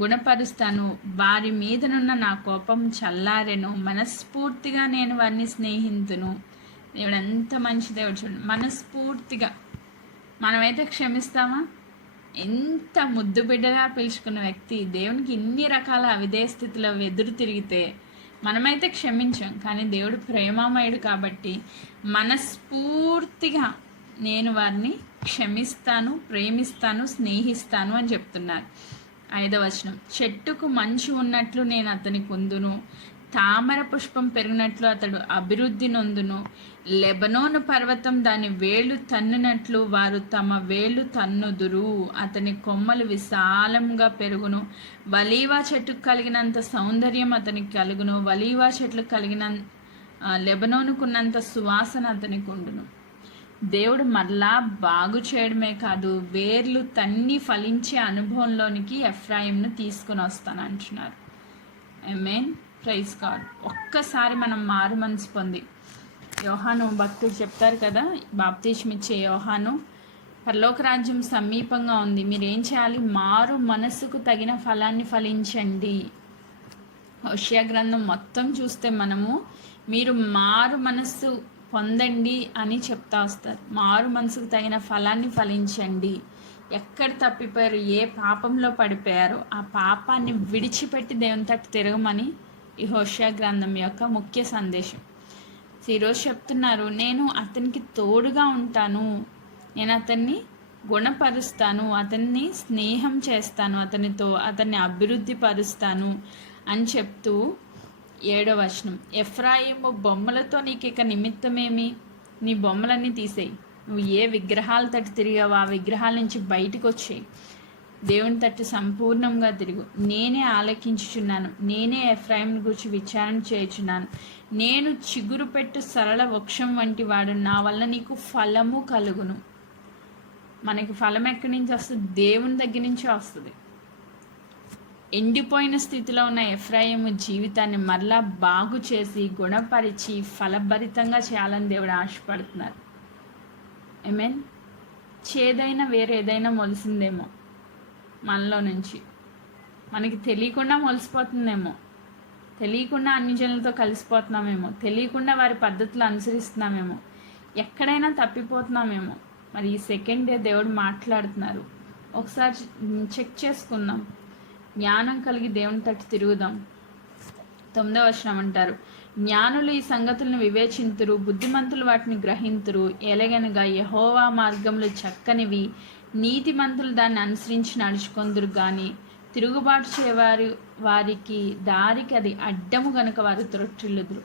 గుణపరుస్తాను, వారి మీదనున్న నా కోపం చల్లారెను, మనస్ఫూర్తిగా నేను వారిని స్నేహితును. దేవుడు ఎంత మంచి దేవుడు చూడండి, మనస్ఫూర్తిగా. మనమైతే క్షమిస్తామా? ఎంత ముద్దు బిడ్డగా పిలుచుకున్న వ్యక్తి దేవునికి ఇన్ని రకాల అవిధేయ స్థితిలో ఎదురు తిరిగితే మనమైతే క్షమించాం, కానీ దేవుడు ప్రేమమయుడు కాబట్టి మనస్ఫూర్తిగా నేను వారిని క్షమిస్తాను, ప్రేమిస్తాను, స్నేహిస్తాను అని చెప్తున్నారు. 5వ వచనం, చెట్టుకు మంచు ఉన్నట్లు నేను అతని కొందును, తామర పుష్పం పెరిగినట్లు అతడు అభివృద్ధి నొందును, లెబనోను పర్వతం దాని వేళ్ళు తన్నునట్లు వారు తమ వేళ్ళు తన్నుదురు, అతని కొమ్మలు విశాలంగా పెరుగును, వలీవా చెట్టుకు కలిగినంత సౌందర్యం అతనికి కలుగును, వలీవా చెట్లు కలిగిన లెబనోనుకున్నంత సువాసన అతనికి ఉండును. దేవుడు మరలా బాగు చేయడమే కాదు, వేర్లు తన్ని ఫలించే అనుభవంలోనికి ఎఫ్రాయిమ్ను తీసుకుని వస్తానంటున్నారు. ఆమేన్, ప్రైజ్ గాడ్. ఒక్కసారి మనం మారు మనసు పొంది, యోహాను భక్తుడు చెప్తారు కదా, బాప్తీస్మిచ్చే యోహాను, పరలోక రాజ్యం సమీపంగా ఉంది, మీరేం చేయాలి, మారు మనసుకు తగిన ఫలాన్ని ఫలించండి. హోషేయ గ్రంథం మొత్తం చూస్తే మనము మీరు మారు మనస్సు పొందండి అని చెప్తా వస్తారు. మారు మనసుకు తగిన ఫలాన్ని ఫలించండి. ఎక్కడ తప్పిపోయారు, ఏ పాపంలో పడిపోయారో ఆ పాపాన్ని విడిచిపెట్టి దేవుని తట్టు తిరగమని ఈ హోషేయ గ్రంథం యొక్క ముఖ్య సందేశం. ఈరోజు చెప్తున్నారు, నేను అతనికి తోడుగా ఉంటాను, నేను అతన్ని గుణపరుస్తాను, అతన్ని స్నేహం చేస్తాను, అతన్ని అభివృద్ధి పరుస్తాను అని చెప్తూ 7వ వచనం, ఎఫ్రాయిము బొమ్మలతో నీకు ఇక నిమిత్తమేమి, నీ బొమ్మలన్నీ తీసేయి, నువ్వు ఏ విగ్రహాల తట్టు తిరిగావో ఆ విగ్రహాల నుంచి బయటకు వచ్చేయి, దేవుని తట్టు సంపూర్ణంగా తిరుగు, నేనే ఆలకించుచున్నాను, నేనే ఎఫ్రాయిముని గురించి విచారణ చేయుచున్నాను, నేను చిగురు పెట్టు సరళ వృక్షం వంటి వాడు, నా వల్ల నీకు ఫలము కలుగును. మనకి ఫలం ఎక్కడి నుంచి వస్తుంది, దేవుని దగ్గర నుంచే వస్తుంది. ఎండిపోయిన స్థితిలో ఉన్న ఎఫ్రాయిము జీవితాన్ని మరలా బాగు చేసి గుణపరిచి ఫలభరితంగా చేయాలని దేవుడు ఆశపడుతున్నారు. ఆమేన్. చేదైనా వేరేదైనా మొలిసిందేమో మనలో నుంచి, మనకి తెలియకుండా మొలిసిపోతుందేమో, తెలియకుండా అన్ని జనులతో కలిసిపోతున్నామేమో, తెలియకుండా వారి పద్ధతులు అనుసరిస్తున్నామేమో, ఎక్కడైనా తప్పిపోతున్నామేమో. మరి ఈ సెకండ్ దేవుడు మాట్లాడుతున్నారు. ఒకసారి చెక్ చేసుకుందాం, జ్ఞానం కలిగి దేవుని తట్టు తిరుగుదాం. 9వ వచనం అంటారు, జ్ఞానులు ఈ సంగతులను వివేచింతురు, బుద్ధిమంతులు వాటిని గ్రహింతురు, ఎలాగనగా యెహోవా మార్గములు చక్కనివి, నీతిమంతులు దాన్ని అనుసరించి నడుచుకొందురు గాని తిరుగుబాటు చేయవారు వారికి దారికి అది అడ్డము గనుక వారు త్రొట్టిల్లుదురు.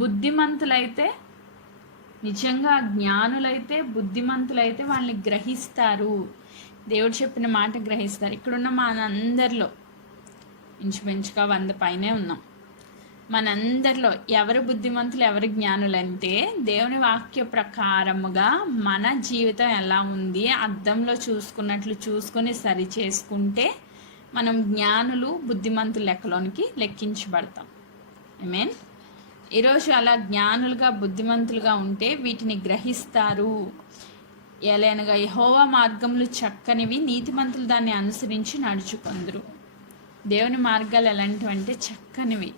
బుద్ధిమంతులైతే, నిజంగా జ్ఞానులైతే, బుద్ధిమంతులైతే వాళ్ళని గ్రహిస్తారు, దేవుడు చెప్పిన మాట గ్రహిస్తారు. ఇక్కడున్న మనందరిలో ఇంచుమించుగా 100 పైనే ఉన్నాం. మనందరిలో ఎవరు బుద్ధిమంతులు, ఎవరు జ్ఞానులు అంటే, దేవుని వాక్య ప్రకారముగా మన జీవితం ఎలా ఉంది అద్దంలో చూసుకున్నట్లు చూసుకొని సరి చేసుకుంటే మనం జ్ఞానులు, బుద్ధిమంతుల లెక్కలోనికి లెక్కించబడతాం. ఆమేన్. ఈరోజు అలా జ్ఞానులుగా, బుద్ధిమంతులుగా ఉంటే వీటిని గ్రహిస్తారు. ఎలాగనగా యెహోవా మార్గములు చక్కనివి, నీతిమంతులు దాన్ని అనుసరించి నడుచుకొందురు. దేవుని మార్గాలు ఎలాంటివంటే చక్కనివి.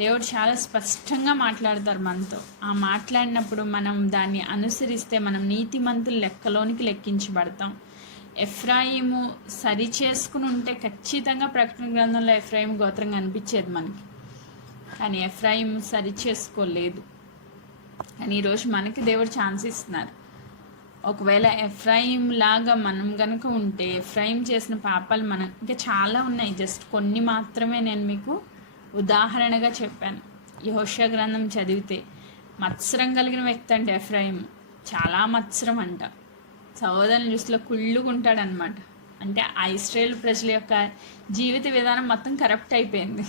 దేవుడు చాలా స్పష్టంగా మాట్లాడతారు మనతో. ఆ మాట్లాడినప్పుడు మనం దాన్ని అనుసరిస్తే మనం నీతిమంతుల లెక్కలోనికి లెక్కించబడతాం. ఎఫ్రాయిము సరి చేసుకుని ఉంటే ఖచ్చితంగా ప్రకటన గ్రంథంలో ఎఫ్రాయిము గోత్రం కనిపించేది మనకి, కానీ ఎఫ్రాయిము సరి చేసుకోలేదు. కానీ ఈరోజు మనకి దేవుడు ఛాన్స్ ఇస్తున్నారు. ఒకవేళ ఎఫ్రాయిం లాగా మనం కనుక ఉంటే, ఎఫ్రాయిం చేసిన పాపాలు మనం ఇంకా చాలా ఉన్నాయి, జస్ట్ కొన్ని మాత్రమే నేను మీకు ఉదాహరణగా చెప్పాను. ఈ హోషేయ గ్రంథం చదివితే మత్సరం కలిగిన వ్యక్తి అంటే ఎఫ్రాయిం చాలా మత్సరం అంట, సహోదరుల దృష్టిలో కుళ్ళుకుంటాడనమాట. అంటే ఆ ఇశ్రాయేలు ప్రజల యొక్క జీవిత విధానం మొత్తం కరప్ట్ అయిపోయింది.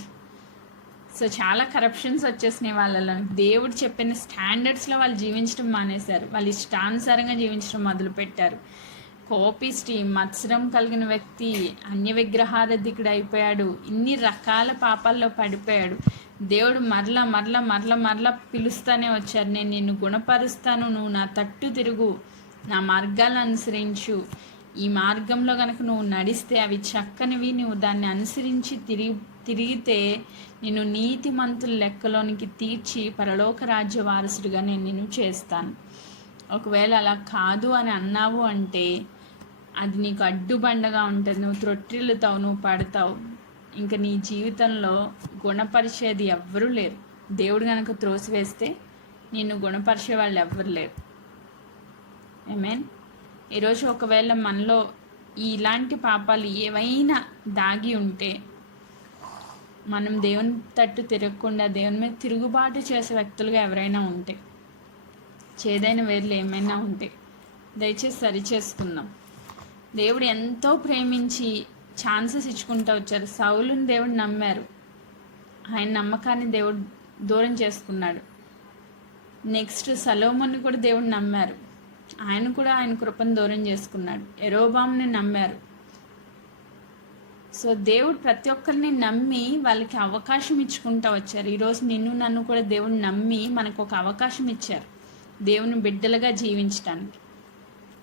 సో చాలా కరప్షన్స్ వచ్చేసినాయి వాళ్ళలో. దేవుడు చెప్పిన స్టాండర్డ్స్లో వాళ్ళు జీవించడం మానేశారు, వాళ్ళు ఇష్టానుసారంగా జీవించడం మొదలుపెట్టారు. కోపిష్టి, మత్సరం కలిగిన వ్యక్తి, అన్య విగ్రహారాధికుడు అయిపోయాడు, ఇన్ని రకాల పాపాల్లో పడిపోయాడు. దేవుడు మరలా మరలా మరలా మరలా పిలుస్తూనే వచ్చారు, నేను నిన్ను గుణపరుస్తాను, నువ్వు నా తట్టు తిరుగు, నా మార్గాలను అనుసరించు, ఈ మార్గంలో కనుక నువ్వు నడిస్తే అవి చక్కనివి, నువ్వు దాన్ని అనుసరించి తిరిగితే నిన్ను నీతిమంతుల లెక్కలోనికి తీర్చి పరలోక రాజ్య వారసుడిగా నేను నిన్ను చేస్తాను. ఒకవేళ అలా కాదు అని అన్నావు అంటే అది నీకు అడ్డుబండగా ఉంటుంది, నువ్వు త్రొట్టిల్లుతావు, నువ్వు పడతావు. ఇంకా నీ జీవితంలో గుణపరిచేది ఎవ్వరూ లేరు. దేవుడు కనుక త్రోసివేస్తే నిన్ను గుణపరిచే వాళ్ళు ఎవ్వరు లేరు. ఆమేన్. ఈరోజు ఒకవేళ మనలో ఇలాంటి పాపాలు ఏవైనా దాగి ఉంటే, మనం దేవుని తట్టు తిరగకుండా దేవుని మీద తిరుగుబాటు చేసే వ్యక్తులుగా ఎవరైనా ఉంటే, చేదైన వేర్లు ఏమైనా ఉంటే దయచేసి సరిచేసుకుందాం. దేవుడు ఎంతో ప్రేమించి ఛాన్సెస్ ఇచ్చుకుంటూ వచ్చారు. సౌలుని దేవుడు నమ్మారు, ఆయన నమ్మకాన్ని దేవుడు దూరం చేసుకున్నాడు. నెక్స్ట్ సలోమోని కూడా దేవుడు నమ్మారు, ఆయన కూడా ఆయన కృపను దూరం చేసుకున్నాడు. యెరోబాముని నమ్మారు. సో దేవుడు ప్రతి ఒక్కరిని నమ్మి వాళ్ళకి అవకాశం ఇచ్చుకుంటూ వచ్చారు. ఈరోజు నిన్ను నన్ను కూడా దేవుడు నమ్మి మనకు ఒక అవకాశం ఇచ్చారు దేవుని బిడ్డలుగా జీవించడానికి.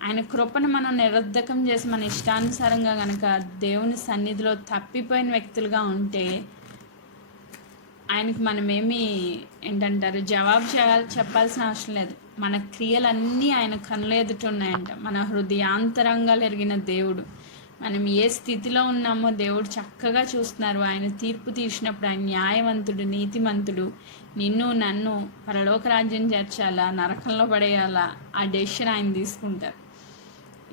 ఆయన కృపను మనం నిరర్ధకం చేసి మన ఇష్టానుసారంగా కనుక దేవుని సన్నిధిలో తప్పిపోయిన వ్యక్తులుగా ఉంటే ఆయనకి మనమేమి జవాబు చెప్పాల్సిన అవసరం లేదు. మన క్రియలన్నీ ఆయన కనుల ఎదుట ఉన్నాయంట. మన హృదయాంతరంగాలు ఎరిగిన దేవుడు మనం ఏ స్థితిలో ఉన్నామో దేవుడు చక్కగా చూస్తున్నారు. ఆయన తీర్పు తీర్చినప్పుడు ఆయన న్యాయవంతుడు, నీతిమంతుడు. నిన్ను నన్ను పరలోక రాజ్యం చేర్చాలా, నరకంలో పడేయాలా, ఆ డెసిషన్ ఆయన తీసుకుంటారు.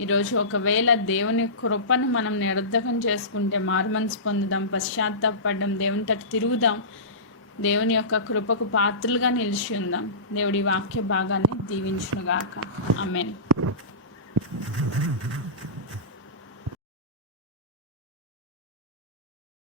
ఈరోజు ఒకవేళ దేవుని కృపను మనం నిరర్ధకం చేసుకుంటే మారుమనసు పొందుదాం, పశ్చాత్తాపడడం, దేవుని తట్టు తిరుగుదాం, దేవుని యొక్క కృపకు పాత్రలుగా నిలిచి ఉందాం. దేవుడి వాక్య భాగాన్ని దీవించునుగాక. ఆమేన్.